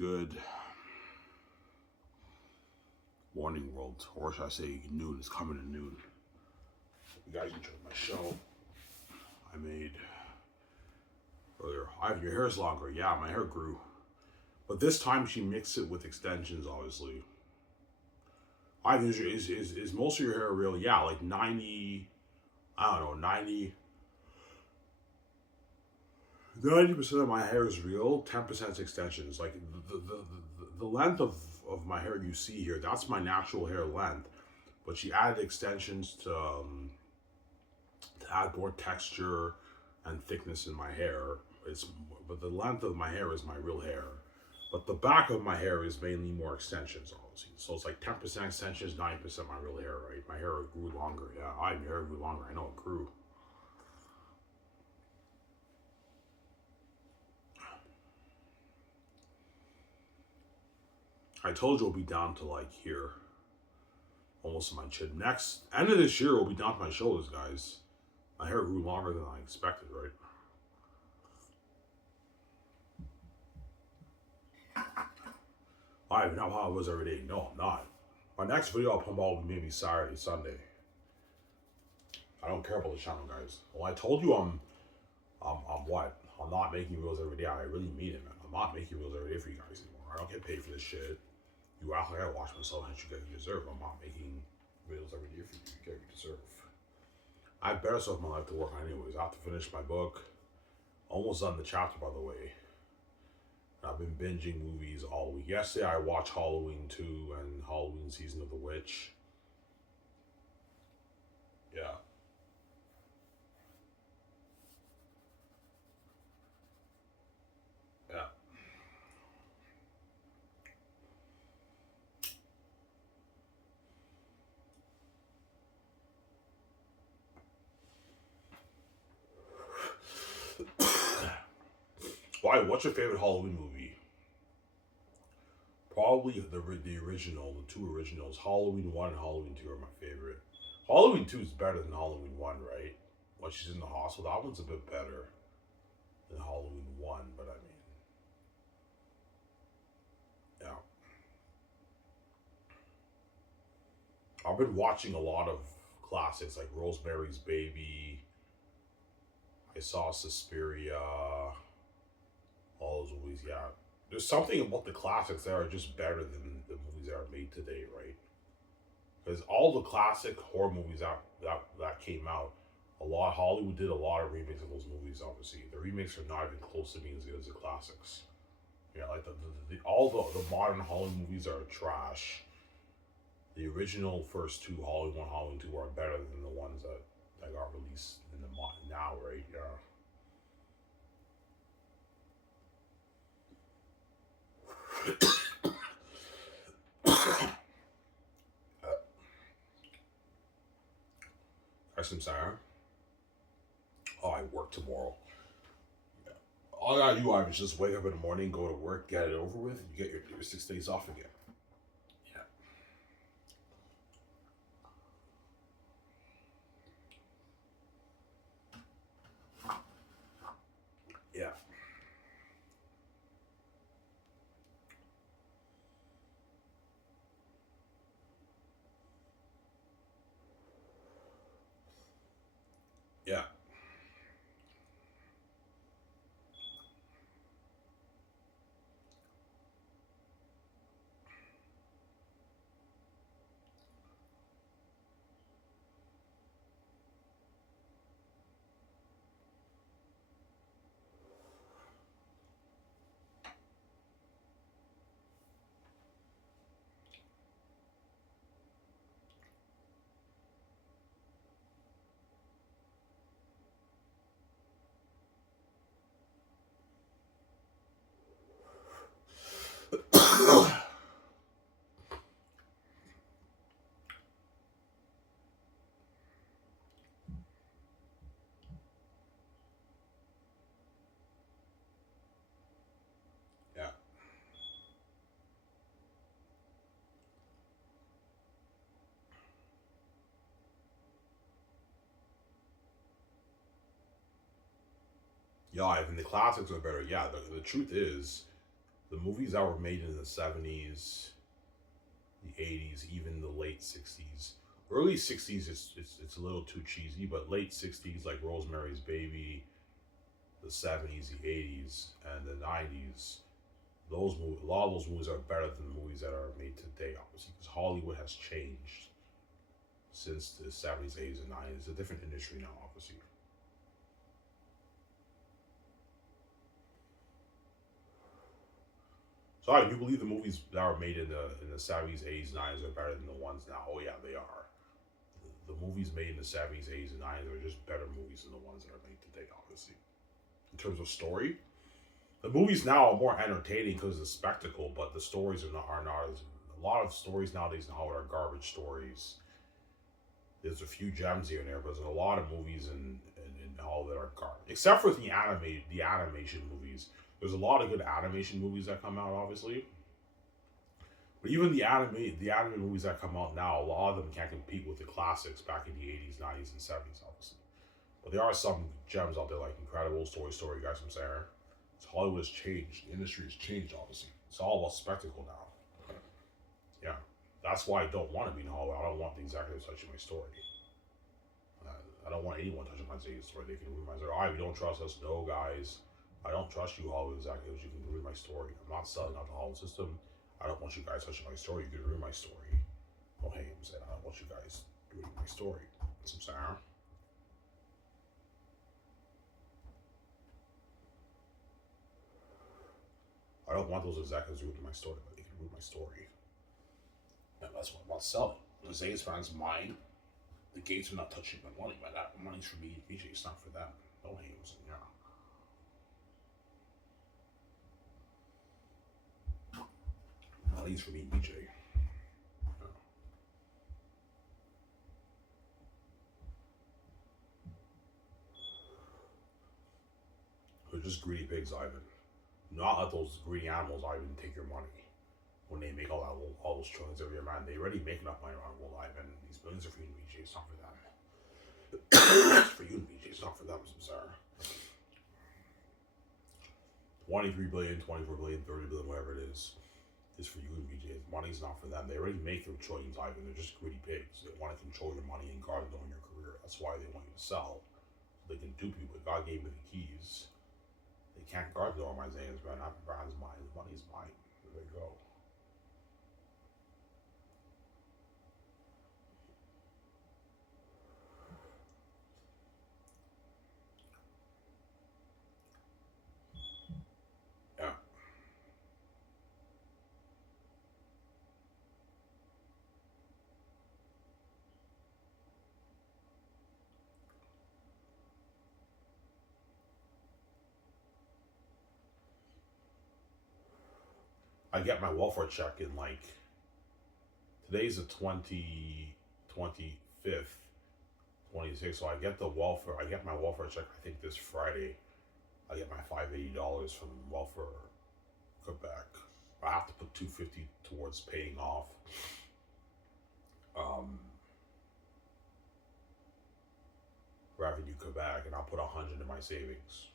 Good morning, world, or should I say noon? It's coming to noon. You guys enjoyed my show I made earlier. Ivan, your hair's longer. Yeah, my hair grew. But this time she mixed it with extensions, obviously. Ivan, is most of your hair real? Yeah, like 90, I don't know, 90% of my hair is real, 10% is extensions. Like the length of my hair you see here, that's my natural hair length. But she added extensions to add more texture and thickness in my hair. It's but the length of my hair is my real hair. But the back of my hair is mainly more extensions, obviously. So it's like 10% extensions, 9% my real hair, right? My hair grew longer. Yeah, my hair grew longer. I know it grew. I told you it'll be down to like here, almost to my chin. Next end of this year, it'll be down to my shoulders, guys. My hair grew longer than I expected, right? I don't know how I was every day. No, I'm not. My next video I'll put out will be maybe Saturday, Sunday. I don't care about the channel, guys. Well, I told you I'm what? I'm not making videos every day. I really mean it, man. I'm not making videos every day for you guys anymore. I don't get paid for this shit. You act like I watch myself and you get what you deserve. I'm not making videos every day for you. You get what you deserve. I have better stuff in my life to work on anyways. I have to finish my book. Almost done the chapter, by the way. I've been binging movies all week. Yesterday I watched Halloween 2 and Halloween Season of the Witch. Yeah. Yeah. Why? What's your favorite Halloween movie? Probably the original, the two originals. Halloween 1 and Halloween 2 are my favorite. Halloween 2 is better than Halloween 1, right? When she's in the hospital, that one's a bit better than Halloween 1, but I mean, yeah. I've been watching a lot of classics like Rosemary's Baby. I saw Suspiria. All those movies, yeah. There's something about the classics that are just better than the movies that are made today, right? Because all the classic horror movies that came out, a lot Hollywood did a lot of remakes of those movies. Obviously, the remakes are not even close to being as good as the classics. Yeah, like all the modern Hollywood movies are trash. The original first two, Halloween 1, Halloween 2, are better than the ones that got released in the now, right? Yeah. I'm sorry. Oh, I work tomorrow. Yeah. All I gotta do, I was just wake up in the morning, go to work, get it over with, and you get your 6 days off again. Yeah. Yeah. Yeah. Yeah. Yeah, I mean, the classics are better. Yeah, the truth is, The movies that were made in the 70s, the 80s, even the late 60s. Early 60s, it's a little too cheesy, but late 60s, like Rosemary's Baby, the 70s, the 80s, and the 90s, a lot of those movies are better than the movies that are made today, obviously, because Hollywood has changed since the 70s, 80s, and 90s. It's a different industry now, obviously. So, you believe the movies that were made in the 70s, 80s, 90s are better than the ones now? Oh yeah, they are. The movies made in the 70s, 80s, and 90s are just better movies than the ones that are made today, obviously. In terms of story, the movies now are more entertaining because of the spectacle, but the stories are not as. A lot of stories nowadays in Hollywood are garbage stories. There's a few gems here and there, but there's a lot of movies in Hollywood that are garbage. Except for the animation movies. There's a lot of good animation movies that come out, obviously. But even the anime movies that come out now, a lot of them can't compete with the classics back in the 80s, 90s, and 70s, obviously. But there are some gems out there like Incredibles, Toy Story, you guys from Sarah. Hollywood has changed. The industry has changed, obviously. It's all about spectacle now. Yeah. That's why I don't want to be in Hollywood. I don't want the executives touching my story. I don't want anyone touching my story. They can ruin my story. All right, you don't trust us. No, guys. I don't trust you, Hollywood executives. You can ruin my story. I'm not selling out the Hollywood system. I don't want you guys touching my story. You can ruin my story. Oh, hey, I'm saying I don't want you guys ruining my story. That's what I'm saying. I don't want those executives ruining my story, but they can ruin my story. And that's what I'm about selling. The Xanus Brand's mine. The gates are not touching my money. But that money's for me, VJ. It's not for them. Don't hate them. Yeah. Money's for me, VJ. Yeah. They're just greedy pigs, Ivan. Not let those greedy animals, Ivan, take your money. When they make all those trillions every year, man, they already make enough money around the world, Ivan. These billions are for you and VJ. It's not for them. It's for you and VJ. It's not for them. I'm sorry. 23 billion, 24 billion, 30 billion, whatever it is for you and VJ. Money's not for them. They already make their trillions, Ivan. They're just greedy pigs. They want to control your money and guard it on your career. That's why they want you to sell. So they can dupe you, but God gave me the keys. They can't guard the organizations, man. Not the brand's mine. The money's mine. There they go. Yeah. I get my welfare check in like today's the 25th, 26th. So I get my welfare check I think this Friday. I get my $580 from welfare Quebec. I have to put $250 towards paying off um, Revenue Quebec, and I'll put $100 in my savings,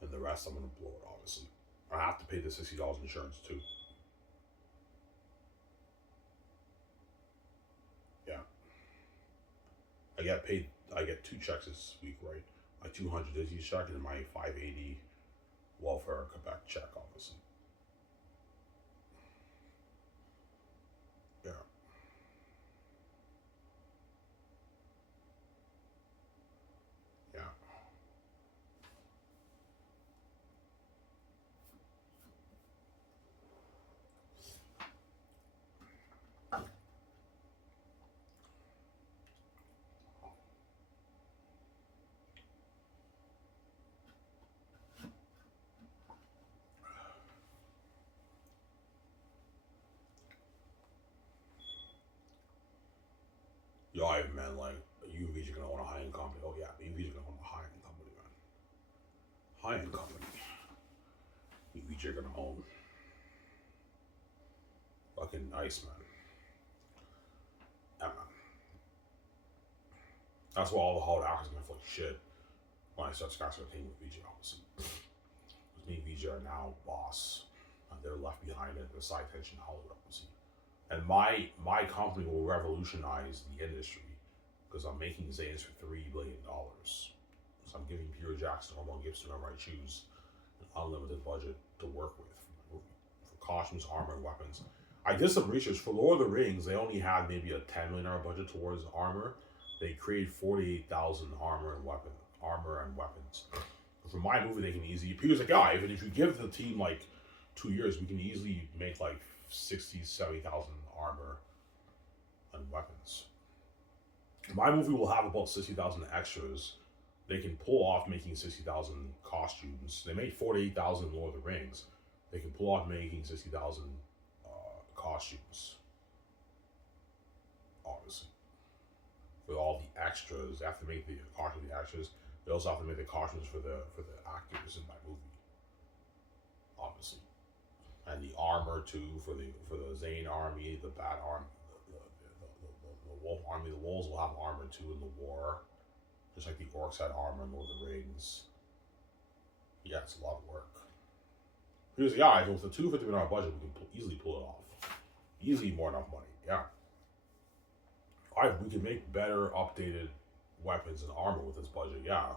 and the rest I'm gonna blow it. Obviously, I have to pay the $60 insurance too. Yeah, I get paid. I get two checks this week, right? My 200 is each check, and my 580 welfare Quebec check, obviously. Yeah, yeah. Yo, I man, like UV's gonna own a high end company. Oh yeah, UV's gonna own a high end company, man. High end company. UV's gonna own. Fucking nice, man. Yeah, man. That's why all the Hollywood actors are gonna feel like shit when I start skyscraping with VJ, obviously. Because me and VJ are now boss. And they're left behind in the side tension hollow, obviously. And my company will revolutionize the industry because I'm making Xanus for $3 billion. So I'm giving Peter Jackson or Mel Gibson, whoever I choose, an unlimited budget to work with for costumes, armor, and weapons. I did some research for Lord of the Rings. They only had maybe a $10 million budget towards armor. They created 48,000 armor and weapons. For my movie, they can easily. Peter's like, yeah, even if you give the team like 2 years, we can easily make like 60, 70,000 armor and weapons. My movie will have about 60,000 extras. They can pull off making 60,000 costumes. They made 48,000 Lord of the Rings. They can pull off making 60,000 costumes. Obviously, with all the extras, they have to make the costumes the extras. They also have to make the costumes for the actors in my movie. Obviously, and the armor too for the Zane army, the Bat army, the Wolf army. The Wolves will have armor too in the war. Just like the orcs had armor in Lord of the Rings. Yeah, it's a lot of work. He was like, yeah, with a $250 million budget, we can easily pull it off. Easily more enough money, yeah. We can make better, updated weapons and armor with this budget, yeah.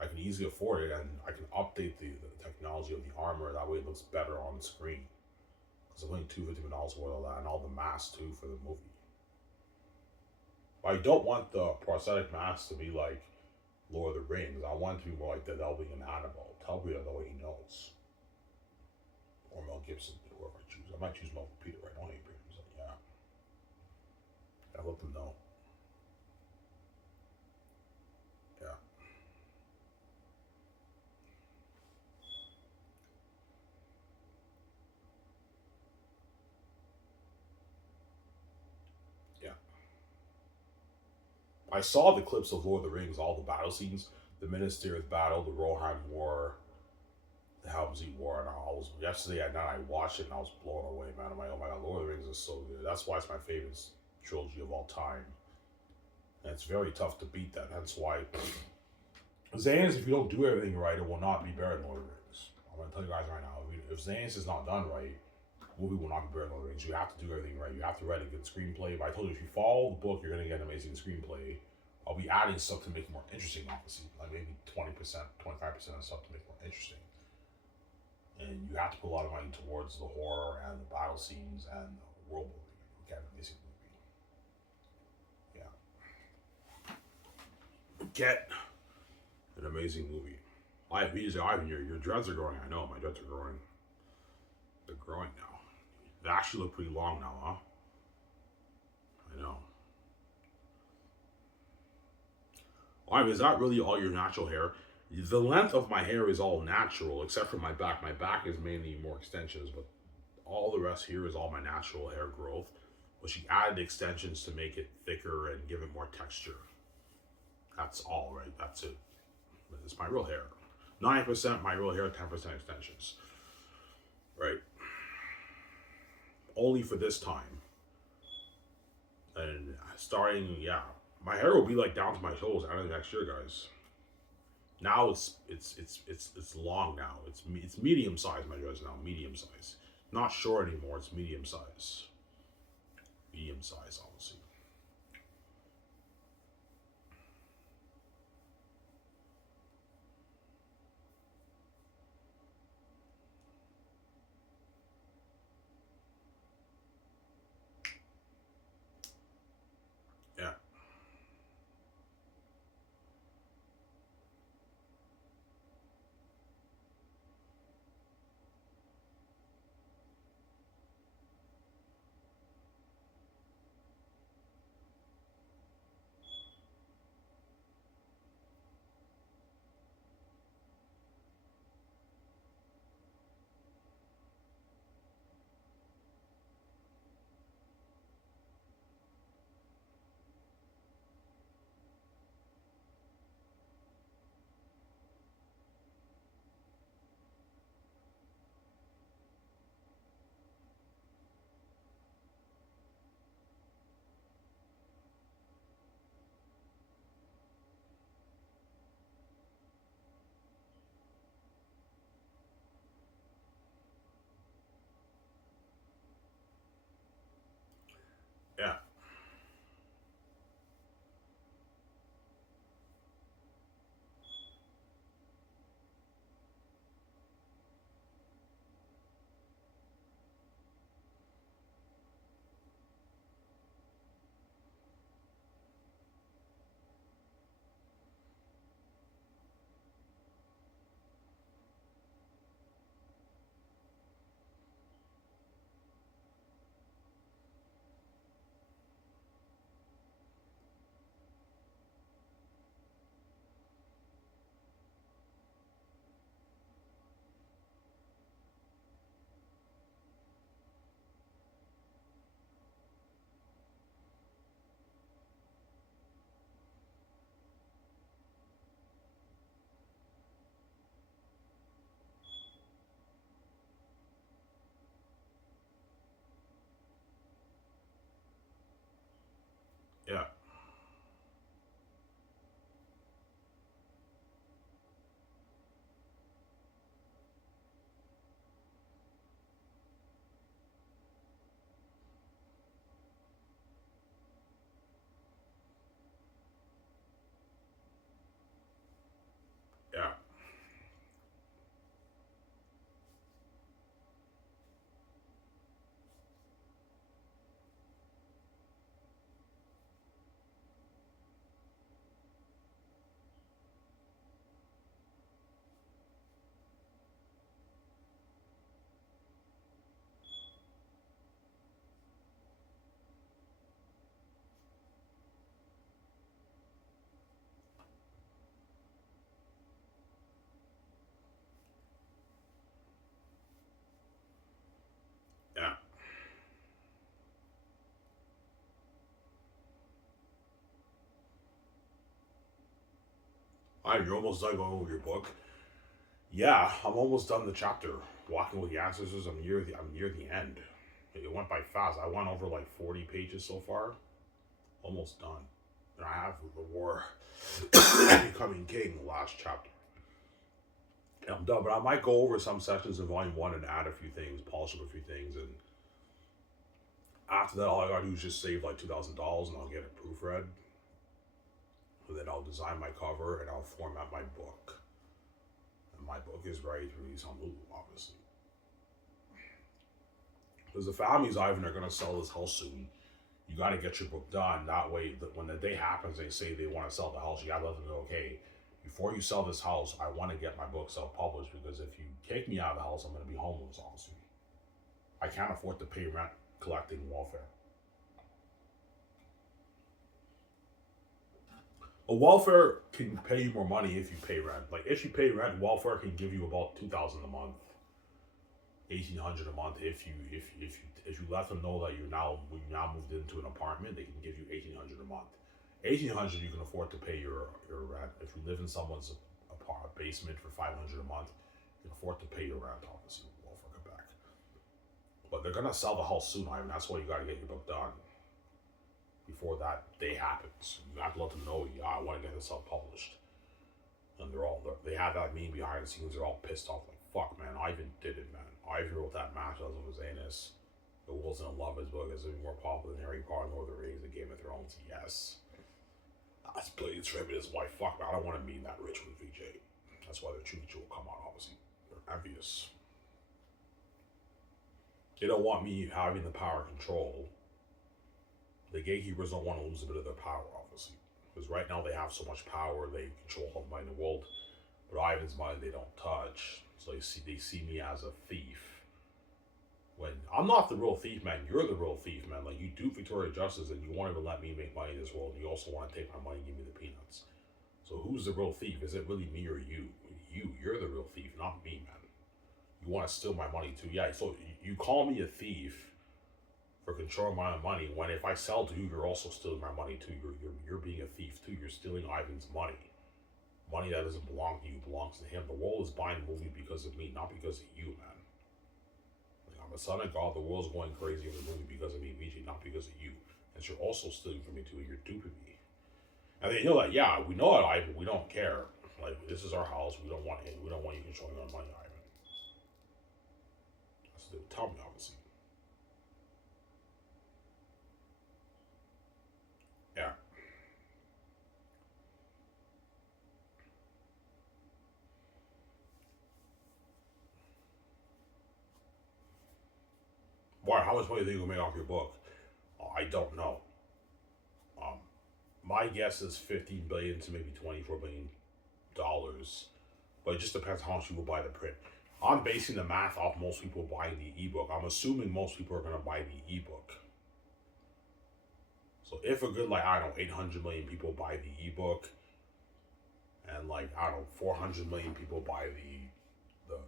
I can easily afford it, and I can update the technology of the armor. That way it looks better on the screen. Because I'm only $250 million worth of that, and all the masks too for the movie. I don't want the prosthetic mask to be like Lord of the Rings. I want it to be more like the Delving and Annabelle. Tell Peter the way he knows. Or Mel Gibson, whoever I choose. I might choose Mel for Peter, right? I don't hate Peter. He's like, yeah. I let them know. Yeah. Yeah. I saw the clips of Lord of the Rings, all the battle scenes, the Minas Tirith battle, the Rohan War, the Helm's Deep War, and yesterday at night I watched it and I was blown away, man. I'm like, oh my god, Lord of the Rings is so good. That's why it's my favorite trilogy of all time. And it's very tough to beat that. That's why Xanus, if you don't do everything right, it will not be better than Lord of the Rings. I'm gonna tell you guys right now, if Xanus is not done right, the movie will not be better than Lord of the Rings. You have to do everything right. You have to write a good screenplay. But I told you, if you follow the book, you're gonna get an amazing screenplay. I'll be adding stuff to make it more interesting, obviously, like maybe 20%, 25% of stuff to make it more interesting. And you have to put a lot of money towards the horror and the battle scenes and the world building. You get an amazing movie. Yeah. Get an amazing movie. Ivan, your dreads are growing. I know, my dreads are growing. They're growing now. They actually look pretty long now, huh? I know. Ivan, is that really all your natural hair? The length of my hair is all natural, except for my back. My back is mainly more extensions, but all the rest here is all my natural hair growth. But she added extensions to make it thicker and give it more texture. That's all, right? That's it. It's my real hair. 9% my real hair, 10% extensions. Right? Only for this time. And starting, yeah, my hair will be like down to my toes out of next year, guys. Now it's long now. It's medium size, my dreads now. Medium size. Not short anymore. It's medium size. Medium size, obviously. Yeah. Yeah. Yeah. Yeah. All right, you're almost done going over your book. Yeah, I'm almost done the chapter. Walking with the ancestors. I'm near the end. It went by fast. I went over like 40 pages so far. Almost done. And I have the war becoming king, the last chapter. And I'm done, but I might go over some sections in volume one and add a few things, polish up a few things, and after that, all I gotta do is just save like $2,000, and I'll get it proofread. And then I'll design my cover and I'll format my book. And my book is ready to release on Lulu, obviously. Because the families, Ivan, are gonna sell this house soon. You got to get your book done. That way, when the day happens, they say they want to sell the house. You got to let them know, okay, before you sell this house, I want to get my book self-published, because if you take me out of the house, I'm going to be homeless, obviously. I can't afford to pay rent collecting welfare. Well, welfare can pay you more money if you pay rent. Like, if you pay rent, welfare can give you about $2,000 a month, 1,800 a month. If you let them know that you now moved into an apartment, they can give you 1,800 a month. 1,800 you can afford to pay your rent. If you live in someone's basement for 500 a month, you can afford to pay your rent, obviously, welfare Quebec. But they're gonna sell the house soon, Ivan. That's why you gotta get your book done before that day happens. You have to let them know, yeah, I want to get this self-published. And they have that meme behind the scenes. They're all pissed off, like, fuck, man, Ivan did it, man. Ivan wrote that master's of Xanus. The world's gonna love his book. It's gonna be more popular than Harry Potter, Lord of the Rings, and Game of Thrones. Yes. That's playing tribute is why, fuck, man, I don't want to be that rich with VJ. That's why the true will come out, obviously. They're envious. They don't want me having the power control. The gatekeepers don't want to lose a bit of their power, obviously. Because right now they have so much power, they control all the money in the world. But Ivan's money they don't touch. So they see me as a thief. When I'm not the real thief, man, you're the real thief, man. Like, you do Victoria Justice and you won't even let me make money in this world. And you also want to take my money and give me the peanuts. So who's the real thief? Is it really me or you? You're the real thief, not me, man. You want to steal my money too. Yeah, so you call me a thief for controlling my own money, when if I sell to you, you're also stealing my money too. You're being a thief too. You're stealing Ivan's money. Money that doesn't belong to you belongs to him. The world is buying the movie because of me, not because of you, man. I'm a son of God. The world's going crazy over the movie because of me, VJ, not because of you. And you're also stealing from me too. You're duping me. And they know that. Yeah, we know it, Ivan. We don't care. Like, this is our house. We don't want it. We don't want you controlling our money, Ivan. That's what they would tell me, obviously. Yeah. Why? How much money do you think you'll make off your book? I don't know. Um, my guess is 15 billion to maybe 24 billion dollars, but it just depends how much people buy the print. I'm basing the math off most people buying the ebook. I'm assuming most people are gonna buy the ebook. So if a good, like, I don't know, 800 million people buy the ebook, and like, I don't know, 400 million people buy the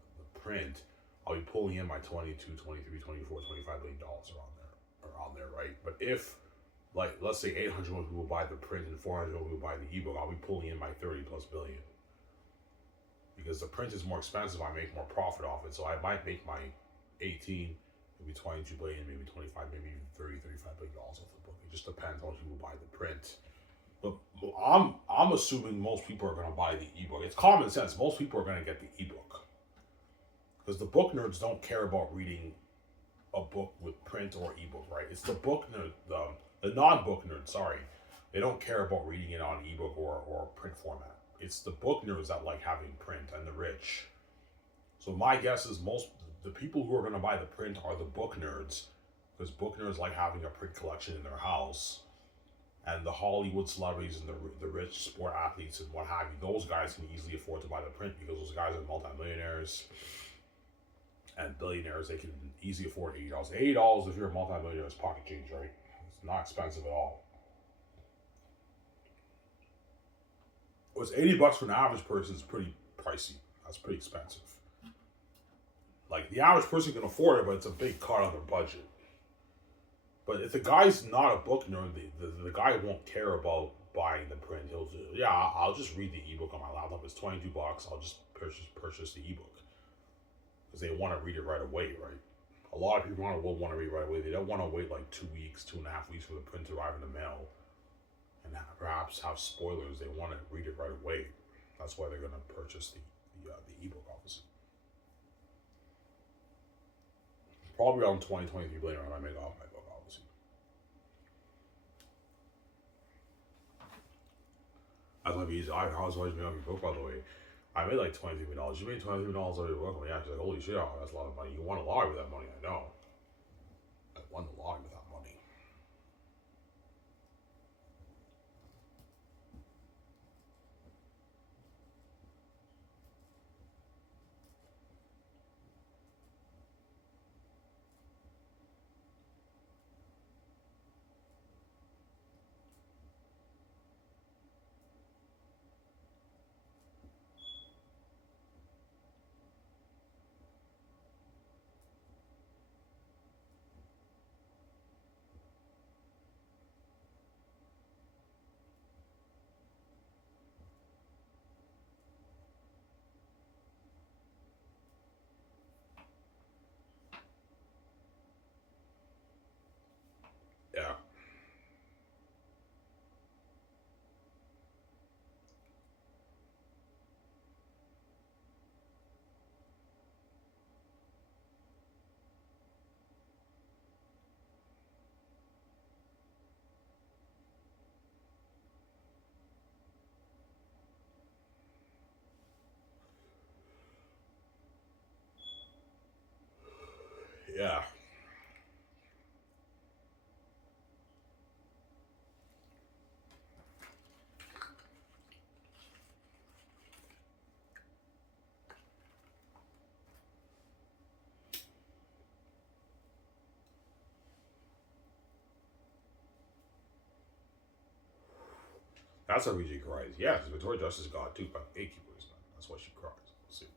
print, I'll be pulling in my 22, 23, 24, 25 billion dollars around there, right? But if, like, let's say 800 million people buy the print and 400 million people buy the ebook, I'll be pulling in my 30 plus billion. Because the print is more expensive, I make more profit off it. So I might make my 18 maybe 22 billion, maybe 25, maybe even 30, $35 billion off the book. It just depends on who will buy the print. But I'm assuming most people are going to buy the ebook. It's common sense. Most people are going to get the ebook because the book nerds don't care about reading a book with print or ebook, right? It's the book nerd, the non-book nerds. Sorry, they don't care about reading it on ebook or print format. It's the book nerds that like having print and the rich. So my guess is most the people who are going to buy the print are the book nerds because book nerds like having a print collection in their house. And the Hollywood celebrities and the rich sport athletes and what have you, those guys can easily afford to buy the print because those guys are multimillionaires and billionaires. They can easily afford $80. $80 if you're a multimillionaire is pocket change, right? It's not expensive at all. It was $80 for an average person is pretty pricey. That's pretty expensive. Like the average person can afford it, but it's a big cut on their budget. But if the guy's not a book nerd, the guy won't care about buying the print. He'll just, yeah, I'll just read the ebook on my laptop. It's $22. I'll just purchase the ebook because they want to read it right away, right? A lot of people will want to read it right away. They don't want to wait like 2 weeks, 2.5 weeks for the print to arrive in the mail, and perhaps have spoilers. They want to read it right away. That's why they're going to purchase the ebook, obviously. Probably around 23 billion when I make off my book, obviously. That's gonna be easy. I was watching me off your book, by the way. I made like $23 million. You made $23 million off your book. And yeah, she's like, holy shit, that's a lot of money. You won a lottery with that money, I know. I won the lottery with that money. Yeah. Yeah. That's how she cries. Yeah, because Victoria Justice got duped by the gatekeepers, man. That's why she cries. We'll see.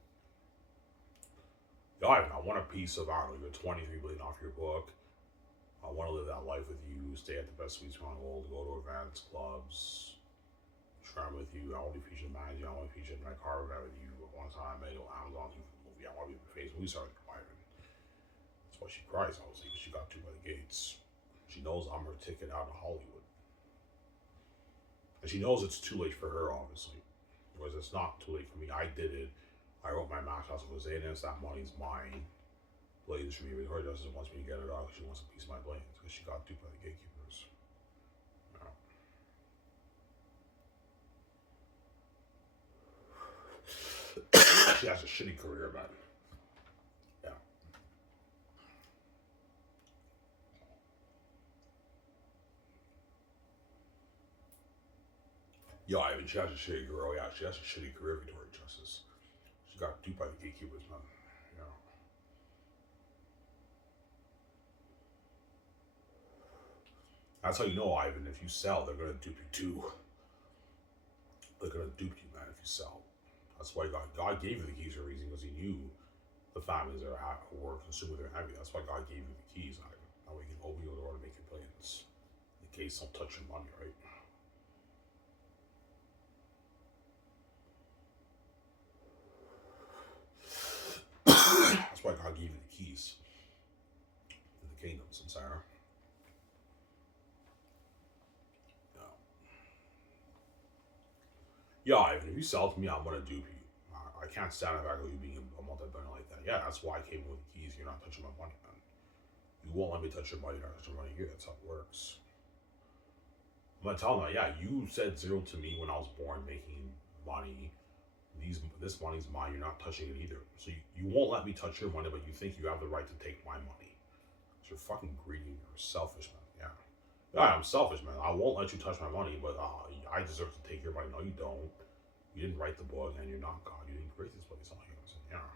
Yo, I want a piece of, I don't know, you're 23 billion off your book. I want to live that life with you, stay at the best suites around the world, go to events, clubs, travel with you. I want to be featured in the magazine. I want to be featured in my car ride with you. One time I made an Amazon movie. I want to be in the face movie star with Byron. That's why she cries, obviously, because she got to by the gates. She knows I'm her ticket out of Hollywood. And she knows it's too late for her, obviously. Whereas it's not too late for me. I did it. I wrote my max house with Xanus. That money's mine. Blaze for me. Her doesn't want me to get it out because she wants a piece of my blaze because she got duped by the gatekeepers. Yeah. She has a shitty career, man. Yeah. Yo, I mean, she has a shitty career. Oh, yeah, she has a shitty career, Victoria Justice. She got duped by the gatekeepers, man. You know. That's how you know, Ivan. If you sell, they're gonna dupe you too. They're gonna dupe you, man. If you sell, that's why God gave you the keys for a reason because He knew the families that were consuming their heavy. That's why God gave you the keys, Ivan. Now we can open your door to make your billions. In case don't touch your money, right? That's why God gave you the keys. kingdoms, and Sarah. Yeah, Ivan, if you sell it to me, I'm gonna dupe you. I can't stand the fact of you being a multi-billionaire like that. Yeah, that's why I came with the keys. You're not touching my money, man. You won't let me touch your money. You're not touching money here. That's how it works. I'm gonna tell them, yeah, you said zero to me when I was born, making money. This money's mine. You're not touching it either. So you won't let me touch your money, but you think you have the right to take my money. So you're fucking greedy. You're selfish, man. Yeah. Yeah, I'm selfish, man. I won't let you touch my money, but I deserve to take your money. No, you don't. You didn't write the book, and you're not God. You didn't create this place. All you know, yeah.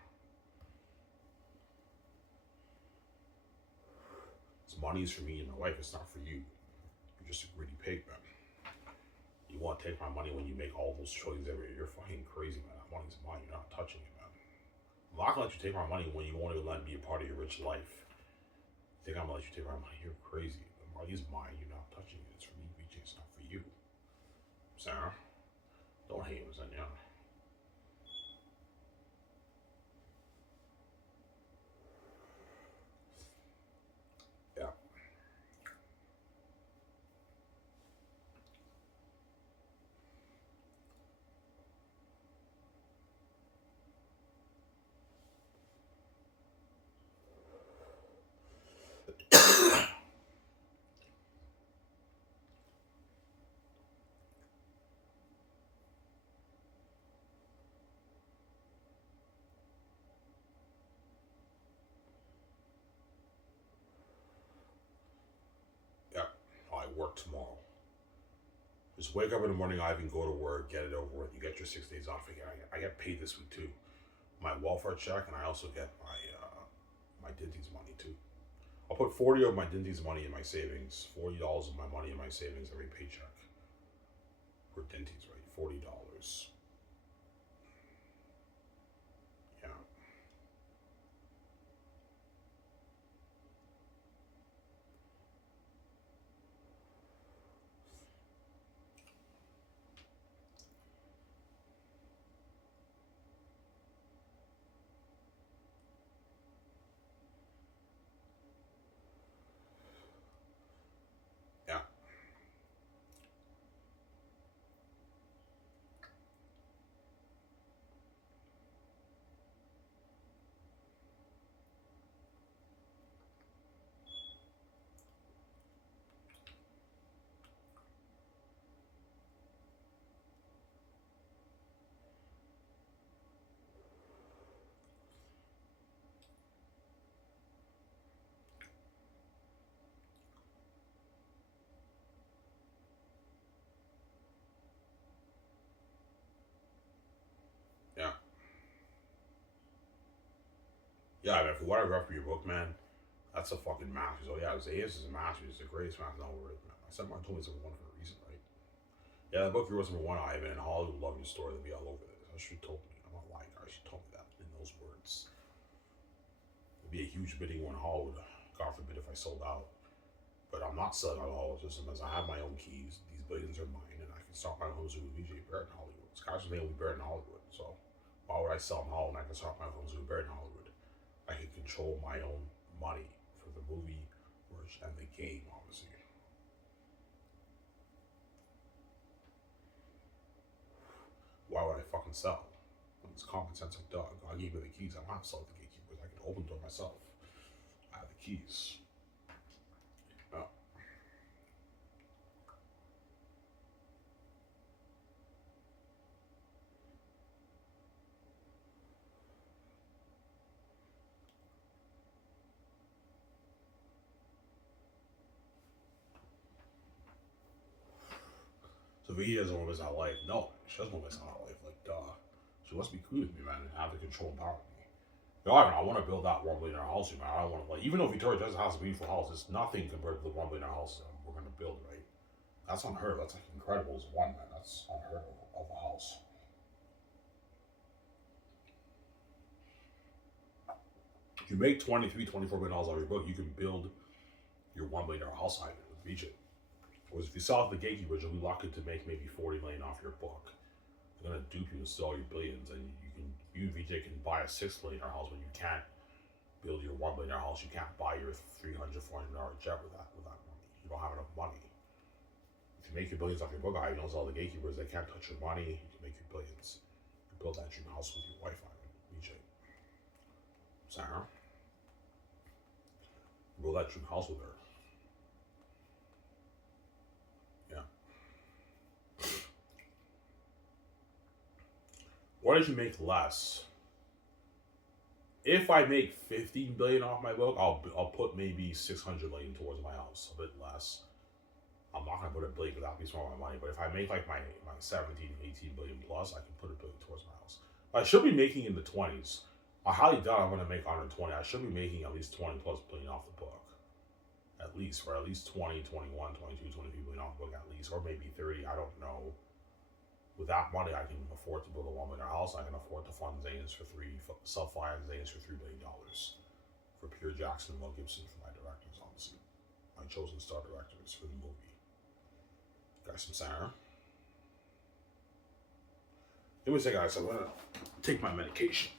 This money is for me and my wife. It's not for you. You're just a greedy pig, man. You want to take my money when you make all those choices every year. You're fucking crazy, man. That money's mine. You're not touching it, man. I'm not gonna let you take my money when you won't even let me be a part of your rich life. You think I'm gonna let you take my money? You're crazy. The money's mine. You're not touching it. It's for me, BJ. It's not for you. Sarah, don't hate him, yeah. Yeah. Yeah. I work tomorrow. Just wake up in the morning, Ivan, go to work, get it over with. You get your 6 days off again. I get paid this week too. My welfare check, and I also get my Dinty's money too. I'll put 40 of my Dinty's money in my savings. $40 of my money in my savings every paycheck. For Dinty's, right? $40. Yeah. Yeah. Yeah. Yeah, I mean, for what I read for your book, man, that's a fucking masterpiece. Oh, yeah, Xanus is a masterpiece. It's the greatest masterpiece novel written, man. Someone told me it's number one for a reason, right? Yeah, the book was number one, Ivan, and Hollywood loved your story. They'll be all over this. She told me. I'm not lying, guys. She told me that in those words. It'd be a huge bidding war in Hollywood. God forbid if I sold out. But I'm not selling out all of system as I have my own keys. These billions are mine, and I can start my own zoo with VJ Barrett in Hollywood. Sky's name will be Barrett in Hollywood. So why would I sell in Hollywood? I can start my own zoo with Barrett in Hollywood. I can control my own money for the movie, merch, and the game, obviously. Why would I fucking sell? It's common sense like dog. I gave me the keys. I don't have to sell the gatekeepers. I can open the door myself. I have the keys. Oh. So V doesn't want to miss out life. No, she doesn't want to miss out life. Like, duh. She wants to be cool with me, man, and have the control and power of me. No, I want to build that $1 billion house, man. I don't want to, like, even though Victoria does have a beautiful house, it's nothing compared to the $1 billion house we're going to build, right? That's unheard of. That's like incredible as one, man. That's unheard of a house. If you make $23, $24 million off your book, you can build your $1 billion house item with VJ. Whereas if you sell it to the gatekeepers, you'll be lucky to make maybe 40 million off your book. They're gonna dupe you and sell your billions, and you VJ can buy a $6 billion house, but you can't build your $1 million house, you can't buy your $300, $400 jet with that money. You don't have enough money. If you make your billions off your book, you know, all the gatekeepers, they can't touch your money. You can make your billions. You build that dream house with your wife on it, BJ. Sarah, build that dream house with her. Yeah. What did you make less? If I make $15 billion off my book, I'll put maybe $600 million towards my house, a bit less. I'm not gonna put $1 billion because that'd be small my money. But if I make like my 17, 18 billion plus, I can put $1 billion towards my house. I should be making in the 20s. I highly doubt I'm gonna make 120. I should be making at least 20 plus billion off the book. At least, or at least 20, 21, 22, 23 billion off the book at least, or maybe 30. I don't know. With that money, I can afford to build a $1 million house. I can afford to fund Xanus for self-finance Xanus for $3 billion. For Pierre Jackson and Mel Gibson for my directors, obviously. My chosen star directors for the movie. Got some Sarah. Give me a second, guys. I'm gonna take my medication.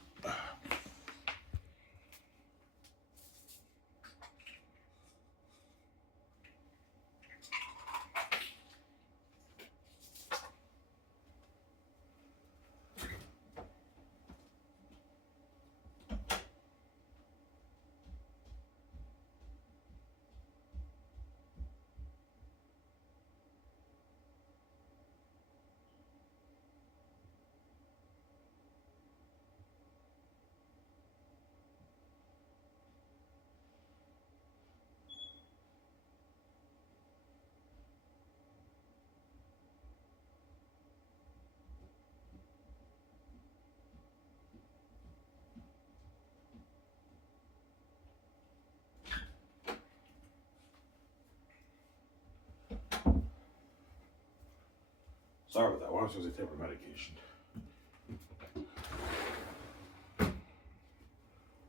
Sorry about that. Why am I supposed to take my medication?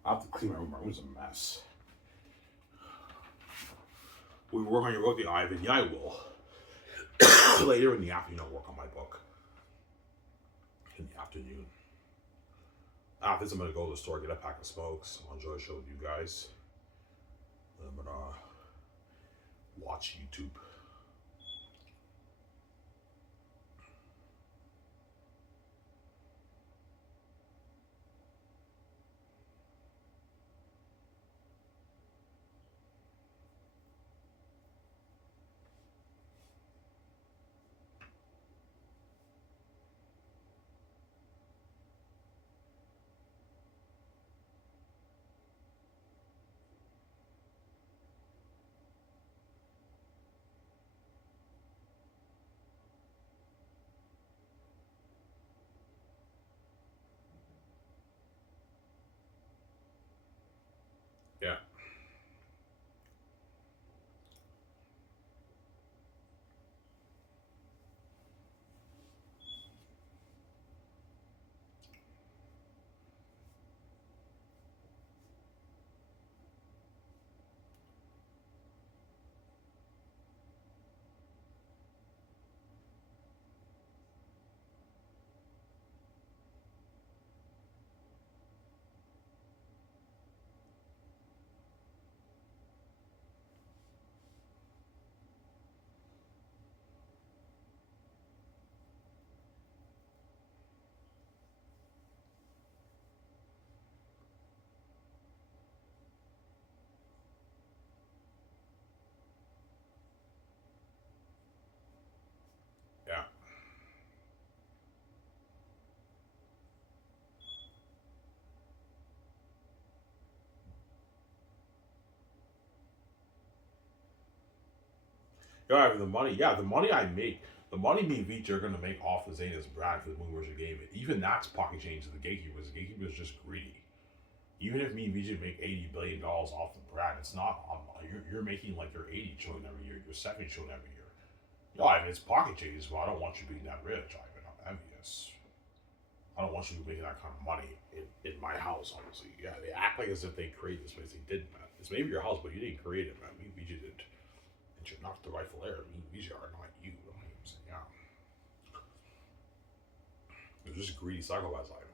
I have to clean my room. My room's a mess. Will you work on your book, Ivan? Yeah, I will. Later in the afternoon, I'll work on my book. In the afternoon. After this, I'm going to go to the store, get a pack of smokes. I'll enjoy the show with you guys. I'm going to watch YouTube. Yeah. Yeah. Yeah, the money I make, the money me and VJ are gonna make off the Xanus Brand for the movie version game. Even that's pocket change to the gatekeepers. The gatekeepers just greedy. Even if me and VJ make $80 billion off the brand, it's not. You're making like your 80 trillion every year, your 70 trillion every year. Yeah, I mean it's pocket change, but I don't want you being that rich. I'm envious. I don't want you making that kind of money in my house. Obviously, yeah, they act like as if they created this place. They didn't, man. It's maybe your house, but you didn't create it, man. Me and VJ did. And you're not the rightful heir. Me and VJ are not you. You know what I'm saying? Yeah. They're just greedy psychopaths, Ivan.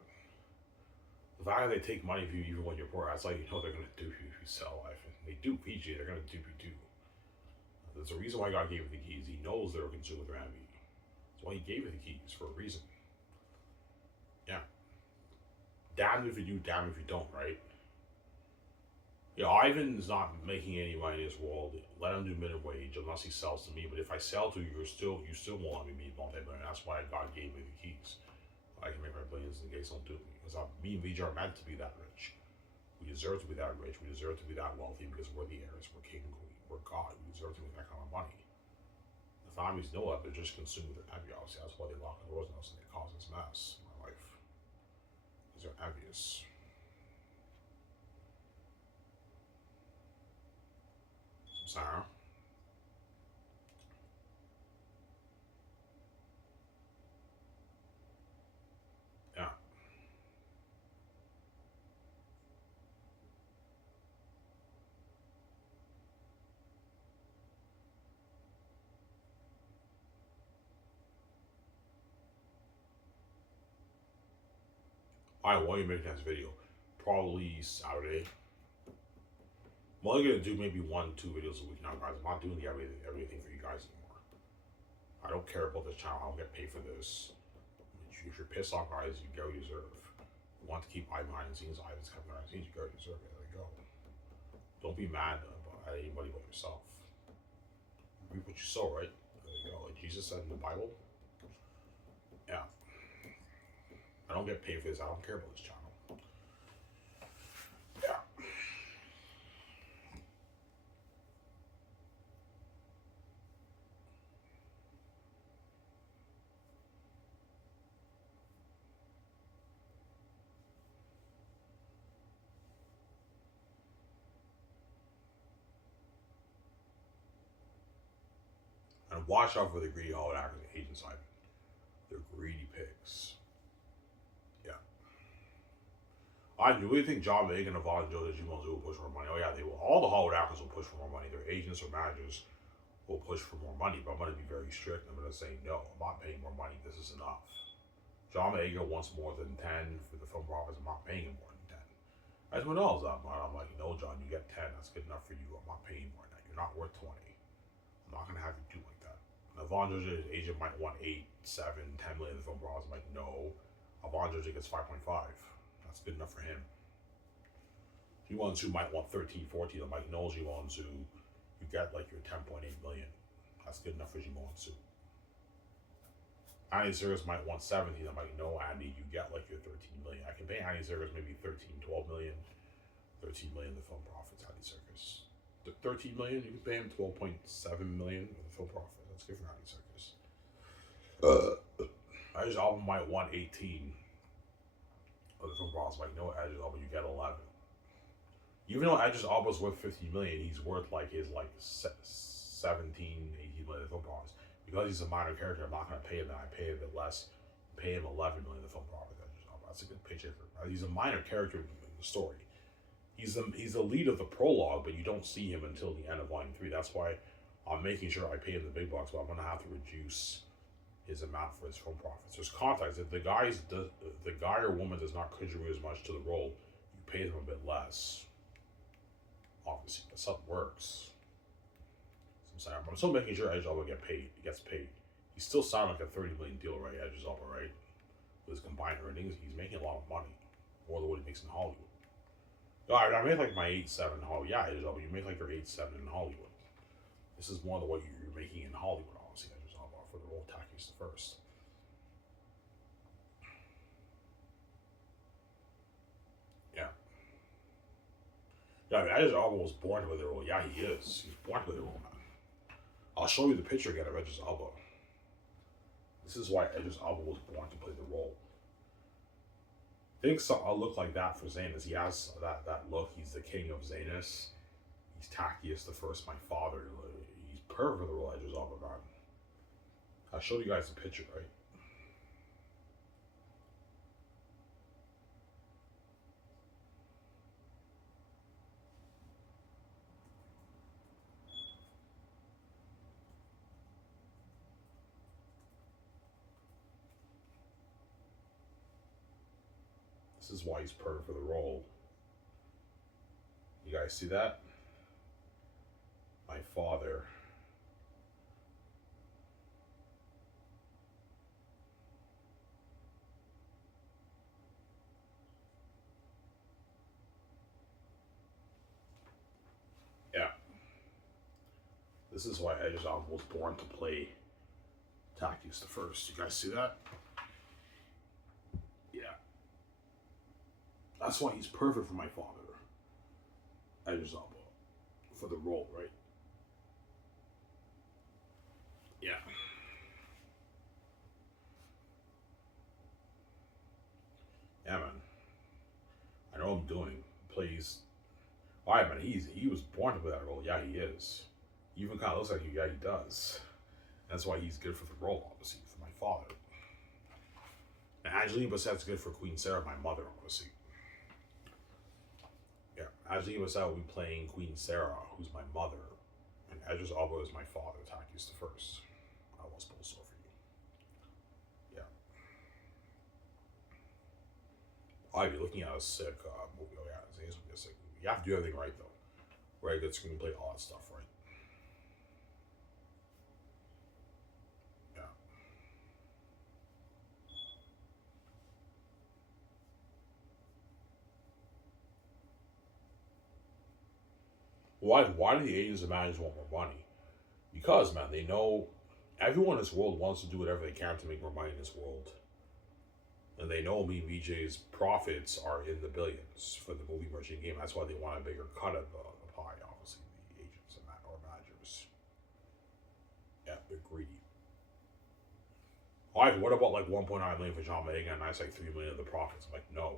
The fact that they take money from you even when you're poor, that's like you know they're gonna dupe you if you sell life. And they do PG, they're gonna dupe you too. There's a reason why God gave you the keys. He knows they're a consumer they're envy. That's why he gave you the keys for a reason. Yeah. Damn if you do, damn if you don't, right? Yeah, Ivan's not making any money in this world. Let him do minimum wage unless he sells to me. But if I sell to you, you still won't let me be multi-millionaire. That's why God gave me the keys. I can make my billions in case don't do me. Because me and VJ are meant to be that rich. We deserve to be that rich. We deserve to be that wealthy because we're the heirs. We're king and queen. We're God. We deserve to make that kind of money. The families know that. They're just consumed with their envy. Obviously, that's why they lock the doors on us and they cause this mess in my life. Because they're envious. Sarah. Yeah. I want you to make next video. Probably Saturday. I'm only gonna do maybe 1, 2 videos a week now, guys. I'm not doing everything for you guys anymore. I don't care about this channel. I don't get paid for this. If you're pissed off, guys, you get what you deserve. You want to keep my behind the scenes, Ivan's coming behind the scenes, you get what you deserve. There you go. Don't be mad at anybody but yourself. Reap what you sow, right? There you go. Like Jesus said in the Bible. Yeah. I don't get paid for this. I don't care about this channel. Yeah. And watch out for the greedy Hollywood actors and agents, Ivan. They're greedy pigs. Yeah. I really think John Megan and Vaughn Joe that you will push for more money. Oh yeah, they will. All the Hollywood actors will push for more money. Their agents or managers will push for more money, but I'm going to be very strict. I'm going to say no. I'm not paying more money. This is enough. John Megan wants more than 10 for the film profits. I'm not paying him more than 10. Everyone else, I'm like, no, John, you get 10. That's good enough for you. I'm not paying more than that. You're not worth 20. I'm not going to have you do like that. Now, Vaughn George's agent might want 8, 7, 10 million in the film profits. I'm like, no. Vaughn George gets 5.5. That's good enough for him. G1 might want 13, 14. I'm like, no, G1 you get like your 10.8 million. That's good enough for G1. Andy Serkis might want 17. I'm like, no, Andy, you get like your 13 million. I can pay Andy Serkis maybe 13, 12 million. 13 million the film profits, Andy Serkis. 13 million, you can pay him 12.7 million of the film profit. That's good for Andy Serkis. Edge's album might want 18 of the film profits. I'm like, no, Edge's album, you get 11. Even though Edge's album was worth 50 million, he's worth like his 17, 18 million of the film profits. Because he's a minor character, I'm not going to pay him that. I pay him a bit less. Pay him 11 million in the film profit. That's a good paycheck. He's a minor character in the story. He's the lead of the prologue, but you don't see him until the end of Volume 3. That's why I'm making sure I pay him the big bucks, but I'm going to have to reduce his amount for his film profits. There's context. If the guy or woman does not contribute as much to the role, you pay them a bit less. Obviously, that's how it works. I'm still making sure Edge Elba gets paid. He's still signed like a 30 million deal, right? Edge Elba, right? With his combined earnings, he's making a lot of money, more than what he makes in Hollywood. I made like my 8-7 in Hollywood. Yeah, Edge Elba, you make like your 8-7 in Hollywood. This is more than what you're making in Hollywood, honestly. Edge Elba for the role tactics the first. Yeah. Yeah, Edge Elba was born with a role. Yeah, he is. He's born with a role, man. I'll show you the picture again of Edge's Elba. This is why Edge's Elba was born to play the role. I think I'll look like that for Xanus. He has that look. He's the king of Xanus. He's Tactius the First, my father. He's perfect for the role Edge's Elba, man. I showed you guys the picture, right? This is why he's perfect for the role. You guys see that? My father. Yeah. This is why Edge was born to play Tactics the First. You guys see that? Yeah. That's why he's perfect for my father. Edge for the role, right? Yeah. Yeah, man. I know I'm doing. Plays. Alright, man. He was born to play that role. Yeah, he is. He even kind of looks like you. Yeah, he does. That's why he's good for the role, obviously, for my father. And Angelina Bassett's good for Queen Sarah, my mother, obviously. Yeah, Angelina Bassett will be playing Queen Sarah, who's my mother, and Edris Elba is my father, Takius the First. I was both so for you. Yeah. I'd be looking at a sick movie. Oh yeah, it's gonna be a sick movie. You have to do everything right though. Right, good screenplay, all that stuff, right? Yeah. Why do the agents and managers want more money? Because man, they know everyone in this world wants to do whatever they can to make more money in this world. And they know me and VJ's profits are in the billions for the movie merchant game. That's why they want a bigger cut of the pie, obviously, the agents and or managers. Yeah, they're greedy. Ivan, what about like 1.9 million for John Mayer and that's like 3 million of the profits? I'm like, no.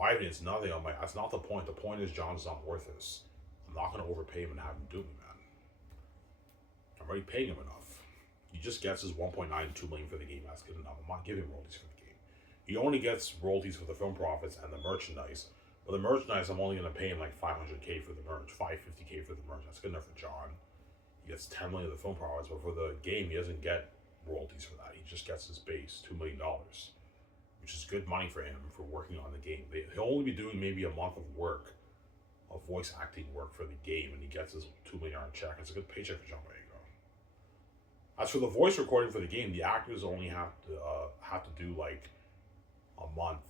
Ivan, it's nothing. I'm like, that's not the point. The point is John's not worth this. I'm not gonna overpay him and have him do me, man. I'm already paying him enough. He just gets his 1.92 million for the game. That's good enough. I'm not giving him royalties for the game. He only gets royalties for the film profits and the merchandise. But the merchandise, I'm only gonna pay him like 500K for the merch, 550K for the merch. That's good enough for John. He gets 10 million of the film profits, but for the game, he doesn't get royalties for that. He just gets his base, $2 million, which is good money for him for working on the game. He'll only be doing maybe a month of work, of voice acting work for the game, and he gets his $2 million check. It's a good paycheck for John Boyega. As for the voice recording for the game, the actors only have to do like a month,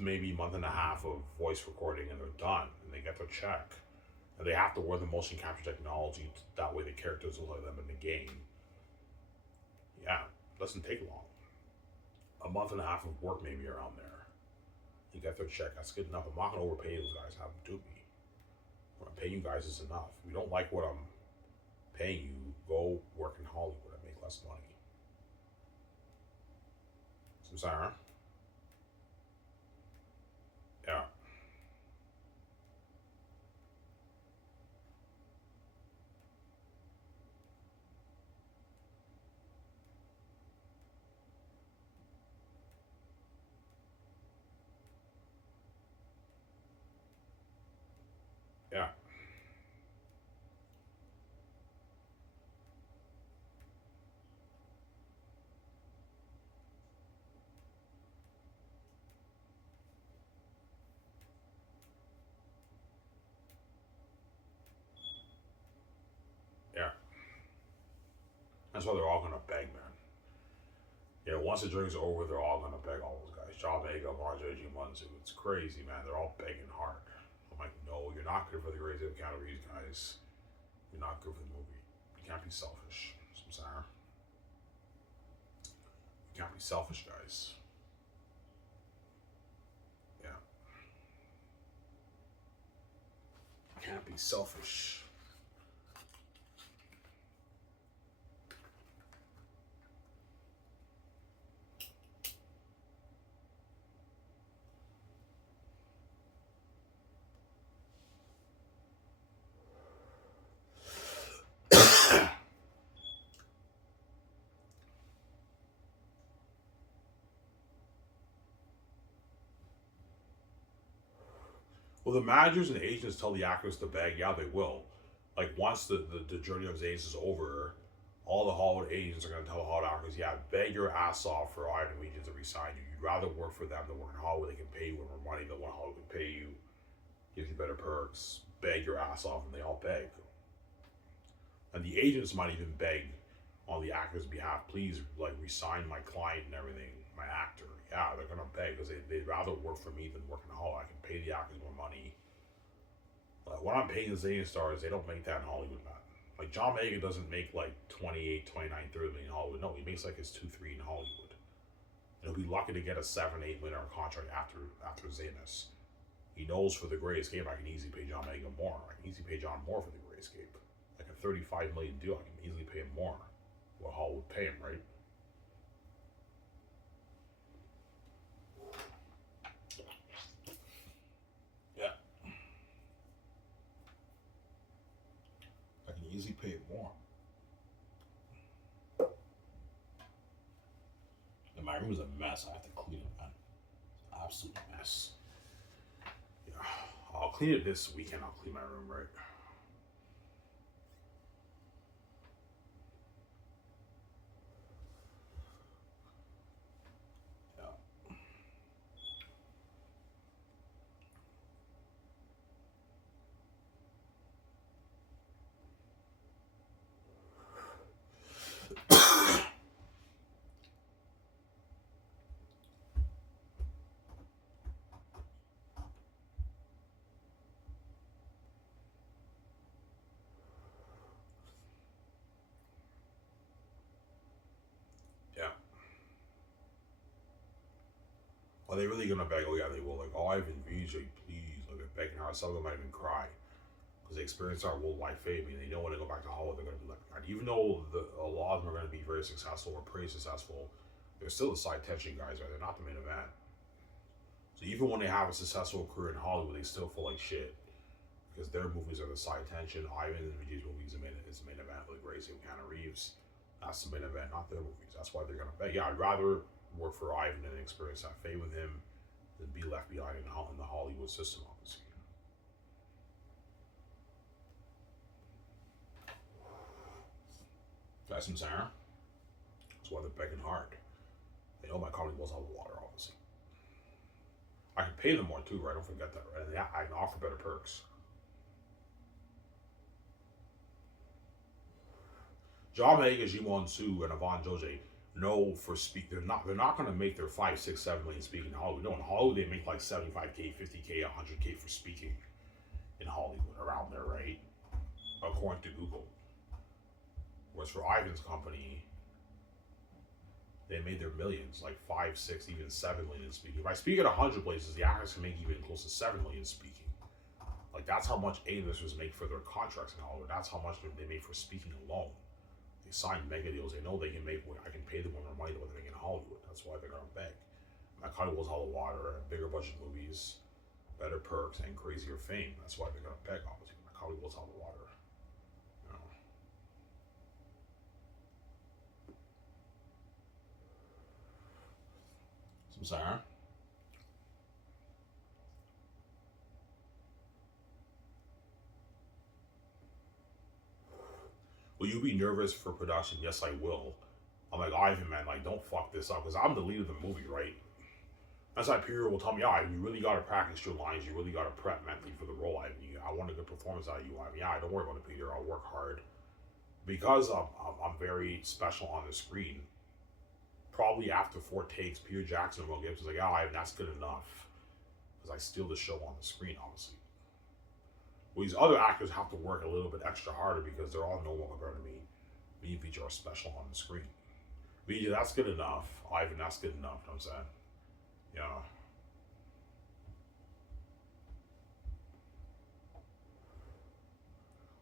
maybe month and a half of voice recording, and they're done, and they get their check. And they have to wear the motion capture technology. That way the characters look like them in the game. Yeah, it doesn't take long. A month and a half of work maybe around there. You get their check. That's good enough. I'm not going to overpay those guys. Have them do me. What I'm paying you guys is enough. If you don't like what I'm paying you, go work in Hollywood and make less money. So I'm sorry, huh? Yeah. Yeah. Yeah. That's why they're all going to beg, man. Yeah, once the drink's over, they're all going to beg all those guys. John Vega, Marjorie G. Munzu. It's crazy, man. They're all begging hard. I'm like, no, you're not good for the grades of categories, guys. You're not good for the movie. You can't be selfish. I'm sorry. You can't be selfish, guys. Yeah. You can't be selfish. Well, the managers and agents tell the actors to beg. Yeah, they will. Like once the journey of Xanus is over, all the Hollywood agents are going to tell the Hollywood actors, yeah, beg your ass off for Ivan Regents to resign you. You'd rather work for them than work in Hollywood. They can pay you more money than what Hollywood can pay you, gives you better perks. Beg your ass off, and they all beg. And the agents might even beg on the actor's behalf, please, like, resign my client and everything, my actor. Yeah, they're going to beg because they'd rather work for me than work in Hollywood. I can pay the actors more money. What I'm paying the Zane stars, they don't make that in Hollywood, man. Like, John Boyega doesn't make like 28, 29, 30 million in Hollywood. No, he makes like his 2, 3 in Hollywood. And he'll be lucky to get a 7, 8 million contract after Xanus. He knows for the Great Escape, I can easily pay John Boyega more. I can easily pay John more for the Great Escape. Like a 35 million deal, I can easily pay him more. What Hollywood pay him, right? Yeah. I can easily pay him more. And my room is a mess. I have to clean it, man. It's an absolute mess. Yeah. I'll clean it this weekend. I'll clean my room, right? Yeah. Are they really gonna beg? Oh yeah, they will. Like, oh, Ivan, VJ, please, like, begging her. Some of them might even cry because they experience our worldwide fame and they know when they go back to Hollywood, they're gonna be like, God. Even though a lot of them are gonna be very successful or pretty successful, they're still the side tension guys, right? They're not the main event. So even when they have a successful career in Hollywood, they still feel like shit because their movies are the side tension. Ivan and VJ's movies is the main event with Gracie and Keanu Reeves. That's the main event, not their movies. That's why they're gonna beg. Yeah, I'd rather work for Ivan and experience that fame with him than be left behind in the Hollywood system, obviously. That's what I'm saying. That's why they're begging hard. They know my comedy was out of the water, obviously. I can pay them more too, right? Don't forget that, right? And yeah, I can offer better perks. John Boyega, Jimon Su, and Yvonne Joje know for speak. They're not going to make their 5, 6, 7 million speaking in Hollywood. No, in Hollywood they make like 75K, 50K, 100K for speaking in Hollywood, around there, right? According to Google. Whereas for Ivan's company, they made their millions, like 5, 6, even 7 million speaking. If I speak at 100 places, the actors can make even close to 7 million speaking. Like, that's how much A-listers make for their contracts in Hollywood. That's how much they make for speaking alone. They sign mega deals. They know they can make. I can pay them more money than what they make in Hollywood. That's why they're gonna beg. My Hollywood's all the water, and bigger budget movies, better perks, and crazier fame. That's why they're gonna beg. Obviously, my Hollywood's all the water. You know. So I'm sorry. Will you be nervous for production? Yes, I will. I'm like, Ivan, man, like, don't fuck this up, because I'm the lead of the movie, right? That's why Peter will tell me, yeah, you really got to practice your lines. You really got to prep mentally for the role, Ivan. I want a good performance out of you, Ivan. Yeah, don't worry about it, Peter. I'll work hard. Because I'm very special on the screen, probably after 4 takes, Peter Jackson will get to like, oh, Ivan, that's good enough. Because I steal the show on the screen, obviously. Well, these other actors have to work a little bit extra harder because they're all no longer better than me. Me and VJ are special on the screen. VJ, that's good enough. Ivan, that's good enough. You know what I'm saying? Yeah.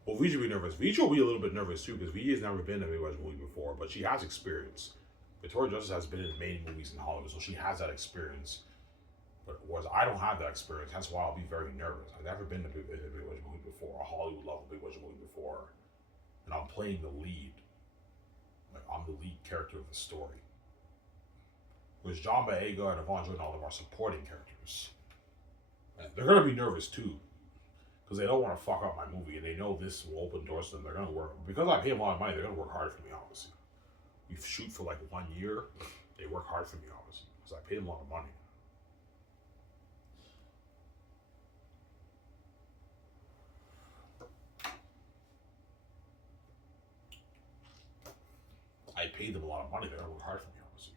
Well, VJ will be nervous. VJ will be a little bit nervous too because VJ has never been in a Midwest movie before, but she has experience. Victoria Justice has been in many movies in Hollywood, so she has that experience. But whereas I don't have that experience, that's why I'll be very nervous. I've never been in a big budget movie before, a Hollywood level big budget movie before, and I'm playing the lead. Like, I'm the lead character of the story. Whereas John Boyega and Yvonne Joy and all of them are supporting characters. And they're gonna be nervous too, because they don't want to fuck up my movie, and they know this will open doors to them. They're gonna work because I pay them a lot of money. They're gonna work hard for me, obviously. We shoot for like 1 year. They work hard for me, obviously, because I pay them a lot of money. I paid them a lot of money. They're gonna work hard for me, obviously.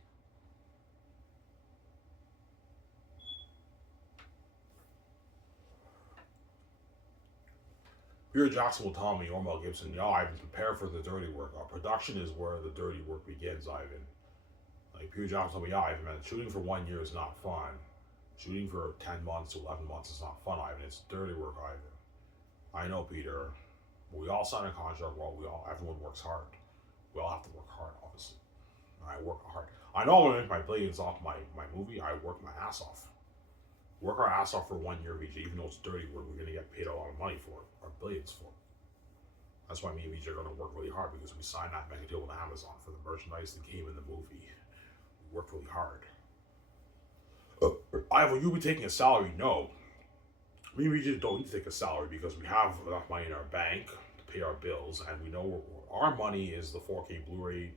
Peter Jackson will tell me, or Mel Gibson, yeah, Ivan, prepare for the dirty work. Our production is where the dirty work begins, Ivan. Like Peter Jackson told me, yeah, Ivan, man, shooting for 1 year is not fun. Shooting for 10 months to 11 months is not fun, Ivan. It's dirty work, Ivan. I know, Peter. We all sign a contract. Well, everyone works hard. We all have to work hard, obviously. I work hard. I know I'm gonna make my billions off my movie. I work my ass off. Work our ass off for 1 year, VJ. Even though it's dirty work, we're gonna get paid a lot of money for it, or billions for it. That's why me and VJ are gonna work really hard because we signed that mega deal with Amazon for the merchandise, the game, and the movie. We worked really hard. Will you be taking a salary? No. Me and VJ don't need to take a salary because we have enough money in our bank to pay our bills, and we know our money is the 4K Blu-ray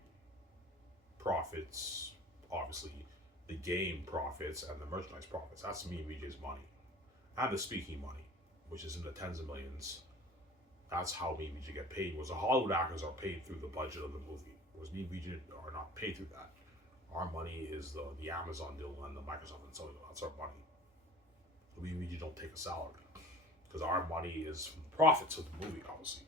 profits, obviously, the game profits, and the merchandise profits. That's me and VJ's money. And the speaking money, which is in the tens of millions. That's how me and VJ get paid. Whereas the Hollywood actors are paid through the budget of the movie. Whereas me and VJ are not paid through that. Our money is the Amazon deal and the Microsoft and Sony. That's our money. We and VJ don't take a salary. Because our money is from the profits of the movie, obviously.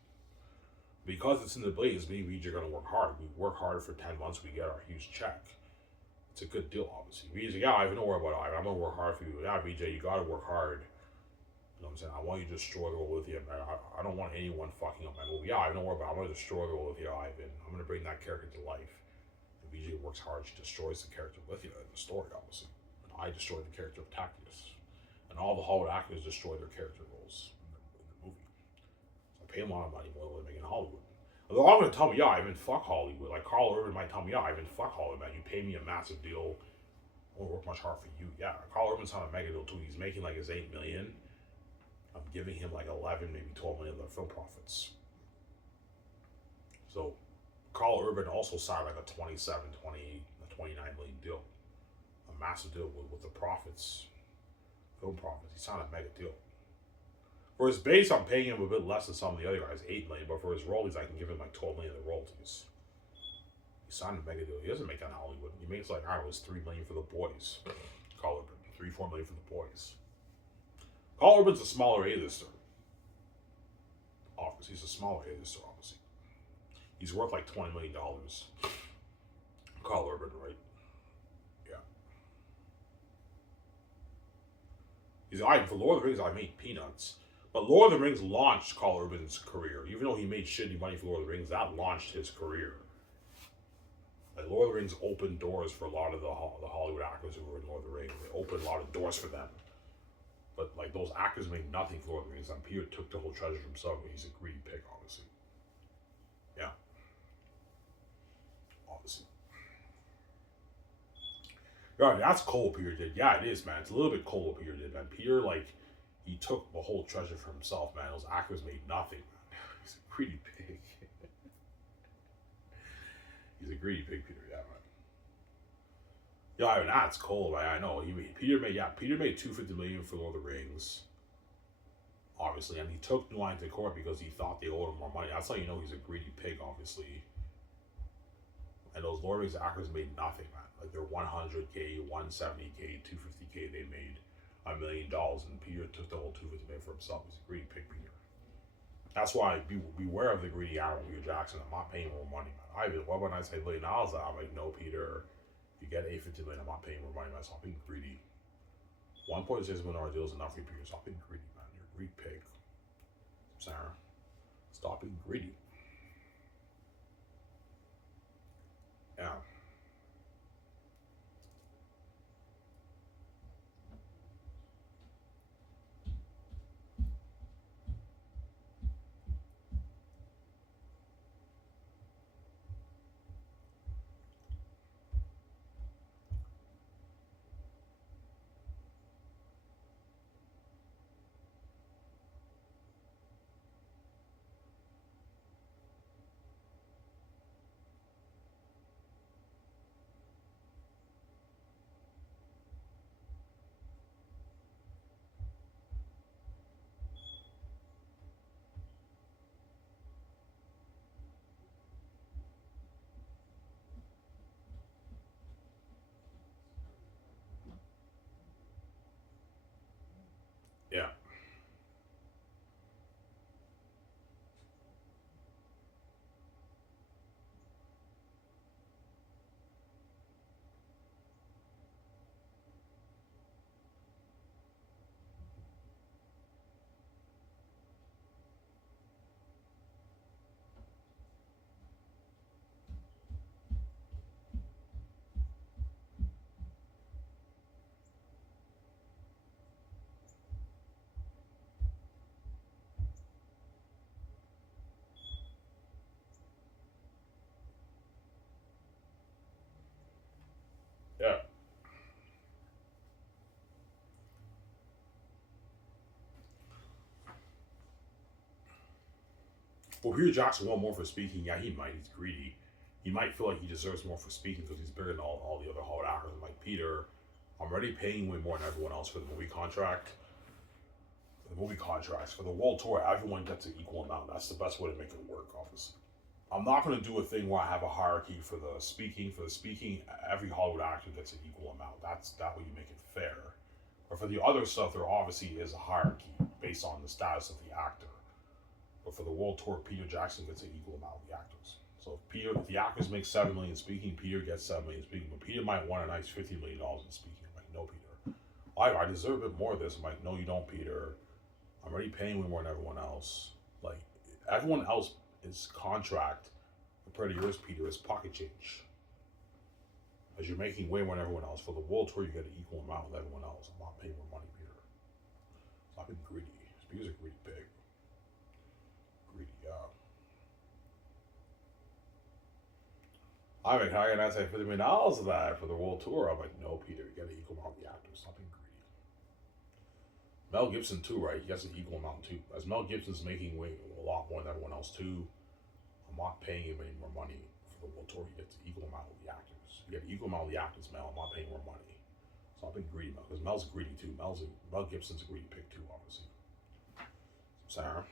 Because it's in the blaze, me and VJ are going to work hard. We work hard for 10 months, we get our huge check. It's a good deal, obviously. VJ, yeah, Ivan, don't worry about it. I'm going to work hard for you. Yeah, VJ, you got to work hard. You know what I'm saying? I want you to destroy the world with you. I don't want anyone fucking up my movie. Yeah, I don't worry about it. I'm going to destroy the world with you, Ivan. I'm going to bring that character to life. And VJ works hard. She destroys the character with you in the story, obviously. And I destroy the character of Tactius. And all the Hollywood actors destroy their character roles in the movie. So I pay them a lot of money more than they make in Hollywood. Although I'm going to tell me, yeah, Ivan, fuck Hollywood. Like Carl Urban might tell me, yeah, Ivan, fuck Hollywood, man. You pay me a massive deal. I won't work much hard for you. Yeah, Carl Urban's on a mega deal too. He's making like his $8 million. I'm giving him like 11, maybe 12 million of the film profits. So Carl Urban also signed like a 27, 20, a 29 million deal. A massive deal with the profits, film profits. He signed a mega deal. For his base, I'm paying him a bit less than some of the other guys, 8 million, but for his royalties, I can give him like 12 million of royalties. He signed a mega deal. He doesn't make that in Hollywood. He makes like, I don't know, it's 3 million for the boys. Carl Urban, 3-4 million for the boys. Carl Urban's a smaller A-lister. Obviously, he's a smaller A-lister, obviously. He's worth like $20 million. Carl Urban, right? Yeah. He's like, for Lord of the Rings, I made peanuts. But Lord of the Rings launched Carl Urban's career. Even though he made shitty money for Lord of the Rings, that launched his career. Like Lord of the Rings opened doors for a lot of the Hollywood actors who were in Lord of the Rings. They opened a lot of doors for them. But like those actors made nothing for Lord of the Rings. And Peter took the whole treasure himself. He's a greedy pig, obviously. Yeah. Obviously. Yeah, that's cold what Peter did. Yeah, it is, man. It's a little bit cold what Peter did, man. Peter, like, he took the whole treasure for himself, man. Those actors made nothing, man. He's a greedy pig. He's a greedy pig, Peter. Yeah, man. Yeah, I mean, that's cold, man. I know. Peter made $250 million for Lord of the Rings, obviously, and he took New Line to court because he thought they owed him more money. That's how you know he's a greedy pig, obviously. And those Lord of the Rings actors made nothing, man. Like they're 100K, 170K, 250K. They made $1 million, and Peter took the whole 250 million for himself. He's a greedy pig, Peter. That's why beware of the greedy animal, Peter Jackson. I'm not paying more money, man. What when I say $1 billion? I'm like, no, Peter. You get $850 million. I'm not paying more money, man. Stop being greedy. $1.6 million deal is enough for you, Peter. Stop being greedy, man. You're a greedy pig. Sarah, stop being greedy. Yeah. Well, Peter Jackson want more for speaking. Yeah, he might. He's greedy. He might feel like he deserves more for speaking because he's bigger than all the other Hollywood actors. I'm like, Peter, I'm already paying way more than everyone else for the movie contract. The movie contracts for the world tour, everyone gets an equal amount. That's the best way to make it work, obviously. I'm not going to do a thing where I have a hierarchy for the speaking. For the speaking, every Hollywood actor gets an equal amount. That's that way you make it fair. But for the other stuff, there obviously is a hierarchy based on the status of the actor. But for the world tour, Peter Jackson gets an equal amount of the actors. So if the actors make $7 million speaking, Peter gets $7 million speaking. But Peter might want a nice $50 million in speaking. I'm like, no, Peter. I deserve a bit more of this. I'm like, no, you don't, Peter. I'm already paying way more than everyone else. Like, everyone else is contract. Compared to yours, Peter, is pocket change. As you're making way more than everyone else. For the world tour, you get an equal amount with everyone else. I'm not paying more money, Peter. So I've been greedy. Peter's a greedy pig. Greedy, yeah. I mean, how can I say $50 million of that for the world tour? I'm like, no, Peter, you get an equal amount of the actors. Stop being greedy. Mel Gibson too, right? He gets an equal amount too. As Mel Gibson's making way a lot more than everyone else too, I'm not paying him any more money for the world tour. He gets an equal amount of the actors. You get an equal amount of the actors, Mel. I'm not paying more money. So I've been greedy, Mel, because Mel's greedy too. Mel Gibson's a greedy pig too, obviously. Sarah.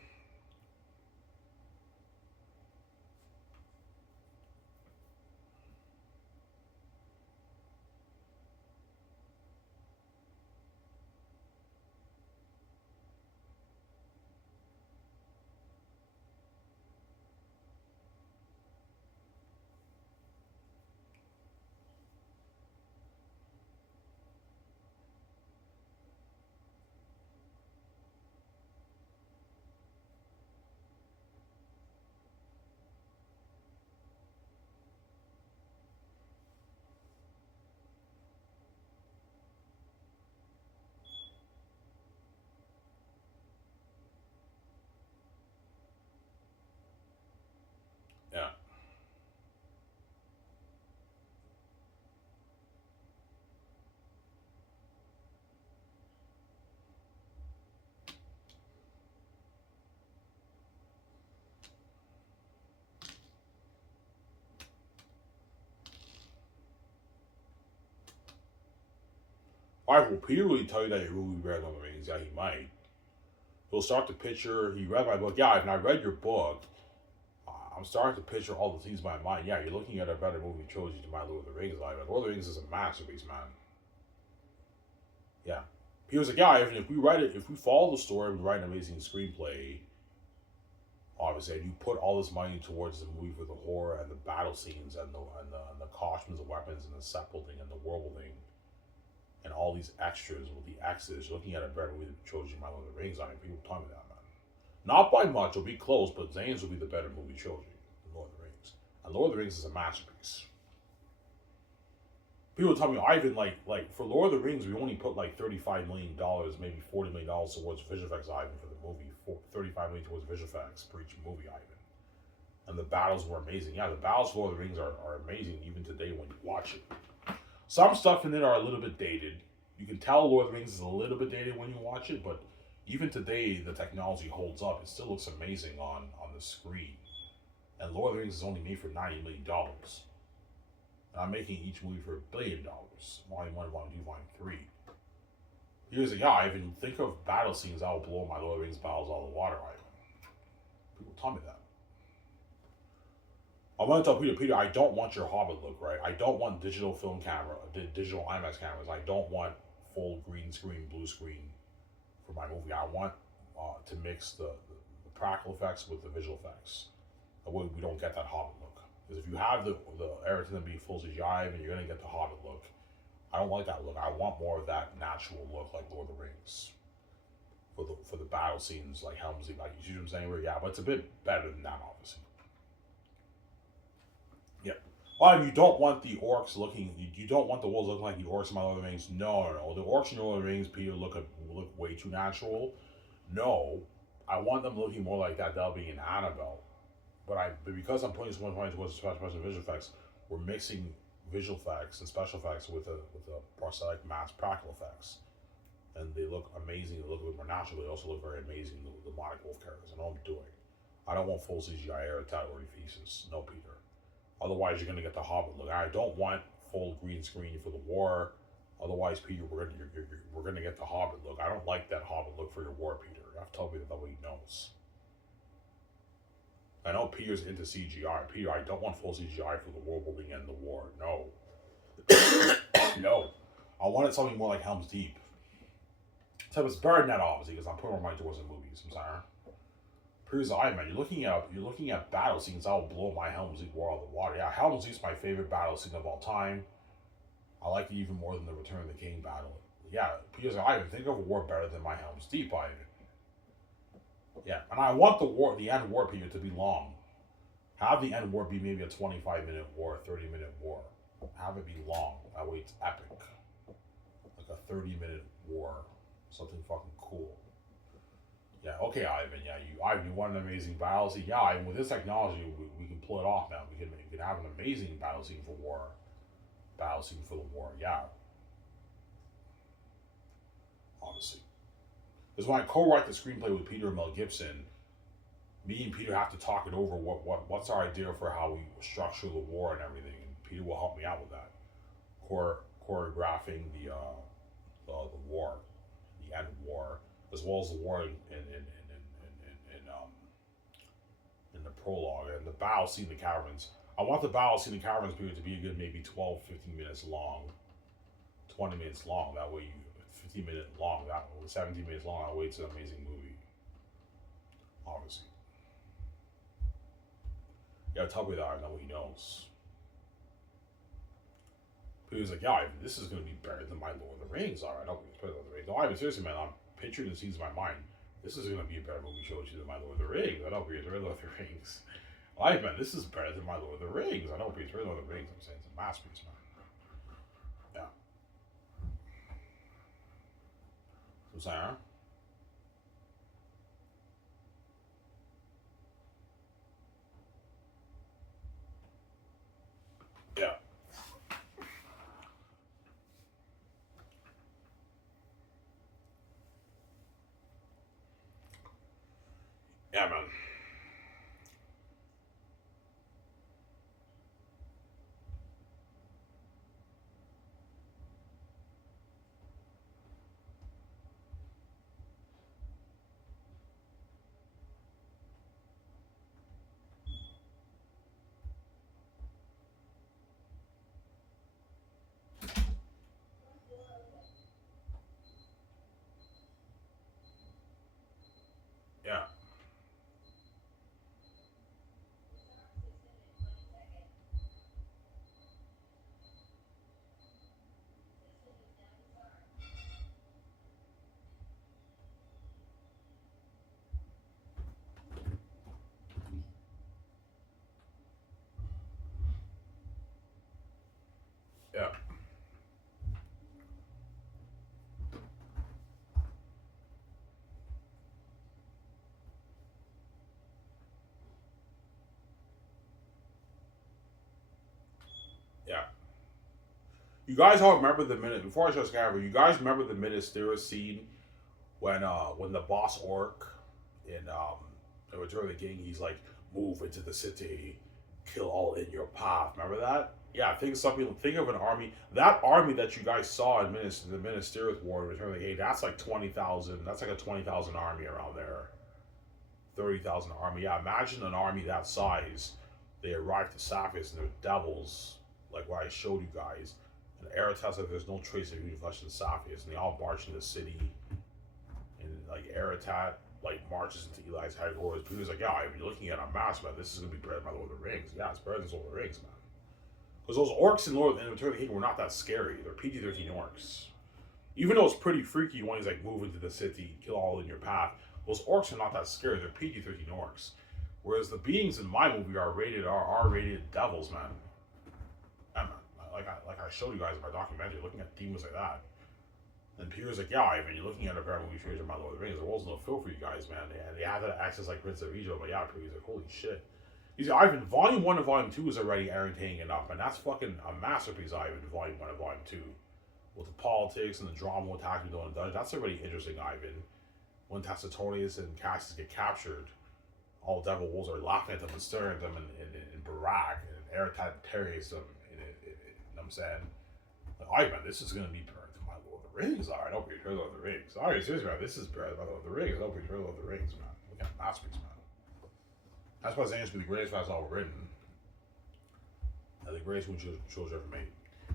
Yeah. All right, will Peter really tell you that he really read on the Rings? Yeah, he might. He'll start to picture, he read my book. Yeah, and I read your book. I'm starting to picture all the things in my mind. Yeah, you're looking at a better movie trilogy to my Lord of the Rings live. Lord of the Rings is a masterpiece, man. Yeah. He was like, yeah, even if we write it, if we follow the story, we write an amazing screenplay, obviously, and you put all this money towards the movie for the horror and the battle scenes and the costumes, the weapons, and the set building and the world building, and all these extras with the X's, looking at a better movie trilogy, my Lord of the Rings. I mean, people tell me that, man. Not by much, it'll be close, but Zane's will be the better movie trilogy than Lord of the Rings. And Lord of the Rings is a masterpiece. People tell me, Ivan, like for Lord of the Rings, we only put like $35 million, maybe $40 million towards visual effects, Ivan, for the movie. $35 million towards visual effects for each movie, Ivan. And the battles were amazing. Yeah, the battles for Lord of the Rings are amazing even today when you watch it. Some stuff in it are a little bit dated. You can tell Lord of the Rings is a little bit dated when you watch it, but even today the technology holds up. It still looks amazing on the screen. And Lord of the Rings is only made for $90 million. And I'm making each movie for $1 billion. Volume 1, Volume 2, Volume 3. Here's a guy, even think of battle scenes that will blow my Lord of the Rings battles out of the water, Ivan. People tell me that. I want to tell Peter, I don't want your Hobbit look, right? I don't want digital film camera, digital IMAX cameras. I don't want full green screen, blue screen for my movie. I want to mix the practical effects with the visual effects. That way we don't get that Hobbit look. Because if you have the everything be full CGI, then you're going to get the Hobbit look. I don't like that look. I want more of that natural look like Lord of the Rings. For the battle scenes, like Helm's Deep, like, you see what I'm saying? Where, yeah, but it's a bit better than that, obviously. Yeah. Well, you don't want the orcs looking. You don't want the wolves looking like the orcs in my Lord of the Rings. No. The orcs in Lord of the Rings, Peter, look way too natural. No, I want them looking more like that Delby and Annabelle. But because I'm putting so much money towards special visual effects, we're mixing visual effects and special effects with the prosthetic mass practical effects, and they look amazing. They look a bit more natural. They also look very amazing. The demonic wolf characters. I know what I'm doing. I don't want full CGI Eretat or Ephesus. No, Peter. Otherwise, you're gonna get the Hobbit look. I don't want full green screen for the war. Otherwise, Peter, we're gonna get the Hobbit look. I don't like that Hobbit look for your war, Peter. I've told me that nobody knows. I know Peter's into CGI. Peter, I don't want full CGI for the world building and the war. No. No. I wanted something more like Helm's Deep. So it's better than that, obviously, because I'm putting more money towards the movies. I'm sorry. Here's the man. You're looking at battle scenes that will blow my Helm's Deep war out of the water. Yeah, Helm's Deep's my favorite battle scene of all time. I like it even more than the Return of the King battle. Yeah, because Ivan, think of a war better than my Helm's Deep, Ivan. Yeah, and I want the end war period to be long. Have the end war be maybe a 25-minute war, 30-minute war. Have it be long. That way it's epic. Like a 30-minute war. Something fucking cool. Yeah, okay, Ivan. Yeah, you want an amazing battle scene. Yeah, Ivan, with this technology, we can pull it off now. We can have an amazing battle scene for war. Battle scene for the war. Yeah. Honestly. Because when I co-write the screenplay with Peter and Mel Gibson, me and Peter have to talk it over. What's our idea for how we structure the war and everything? And Peter will help me out with that. Choreographing the war, the end war, as well as the war in the prologue and the battle scene in the caverns. I want the battle scene in the caverns period to be a good maybe 12, 15 minutes long, 20 minutes long. That way, 15 minutes long. That 17 minutes long. That way, it's an amazing movie. Obviously. Yeah, tell me that. I know he knows. But he was like, yeah, this is going to be better than my Lord of the Rings. All right, I'll be better than Lord of the Rings. No, Ivan, seriously, man, I'm picturing the scenes in my mind. This is going to be a better movie show than my Lord of the Rings. I don't be better than Lord of the Rings. Ivan, this is better than my Lord of the Rings. I don't be better than Lord of the Rings. I'm saying it's a masterpiece, man. Yeah. So I'm saying, huh? Yeah. Yeah, man. Yeah. Yeah. Yeah. You guys all remember the minute before I show Skyrim? You guys remember the Ministerial scene when the boss orc in Return of the King, he's like, move into the city, kill all in your path. Remember that? Yeah, think of an army. That army that you guys saw in the Ministerial War in Return of the King, that's like 20,000. That's like a 20,000 army around there. 30,000 army. Yeah, imagine an army that size. They arrive to Saphis and they're devils, like what I showed you guys. And Eretas, like there's no trace of human flesh in Saphis, and they all march in the city. And like Eretat, like marches into Eli's headquarters. Peter's like, yeah, you're looking at a mass, man. This is gonna be better than Lord of the Rings. Yeah, it's better than Lord of the Rings, man. Because those orcs in Return of the King were not that scary. They're PG-13 orcs. Even though it's pretty freaky when he's like move into the city, kill all in your path. Those orcs are not that scary. They're PG-13 orcs. Whereas the beings in my movie are R-rated devils, man. Yeah, man. Like I showed you guys in my documentary, looking at demons like that. And Peter's like, yeah, Ivan, you're looking at a better movie series of My Lord of the Rings. The world's no fill for you guys, man. And they have that access like Prince of Egypt. But yeah, Peter's like, holy shit. He's like, Ivan, Volume 1 and Volume 2 is already entertaining enough, and that's fucking a masterpiece, Ivan, Volume 1 and Volume 2. With the politics and the drama with Tacitus doing, that's already interesting, Ivan. When Tacitonius and Cassius get captured, all the devil wolves are laughing at them and staring at them in Barack and Eric Terry's them. You know what I'm saying? Like, all right, man, this is gonna be my Lord of the Rings. All right, I'll be Lord of the Rings. All right, seriously, man, this is my Lord of the Rings. I'll be Lord of the Rings, man. Look at masterpiece, man. That's why Xanus be the greatest fast novel written. And the greatest one shows ever made.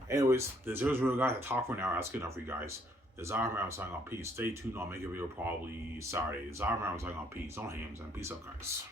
Anyways, this is real guys. I talk for an hour. That's good enough for you guys. The Xanus Brand signing on peace. Stay tuned. I'll make a video probably Saturday. The Xanus Brand signing on peace. Don't hate him, and peace out, guys.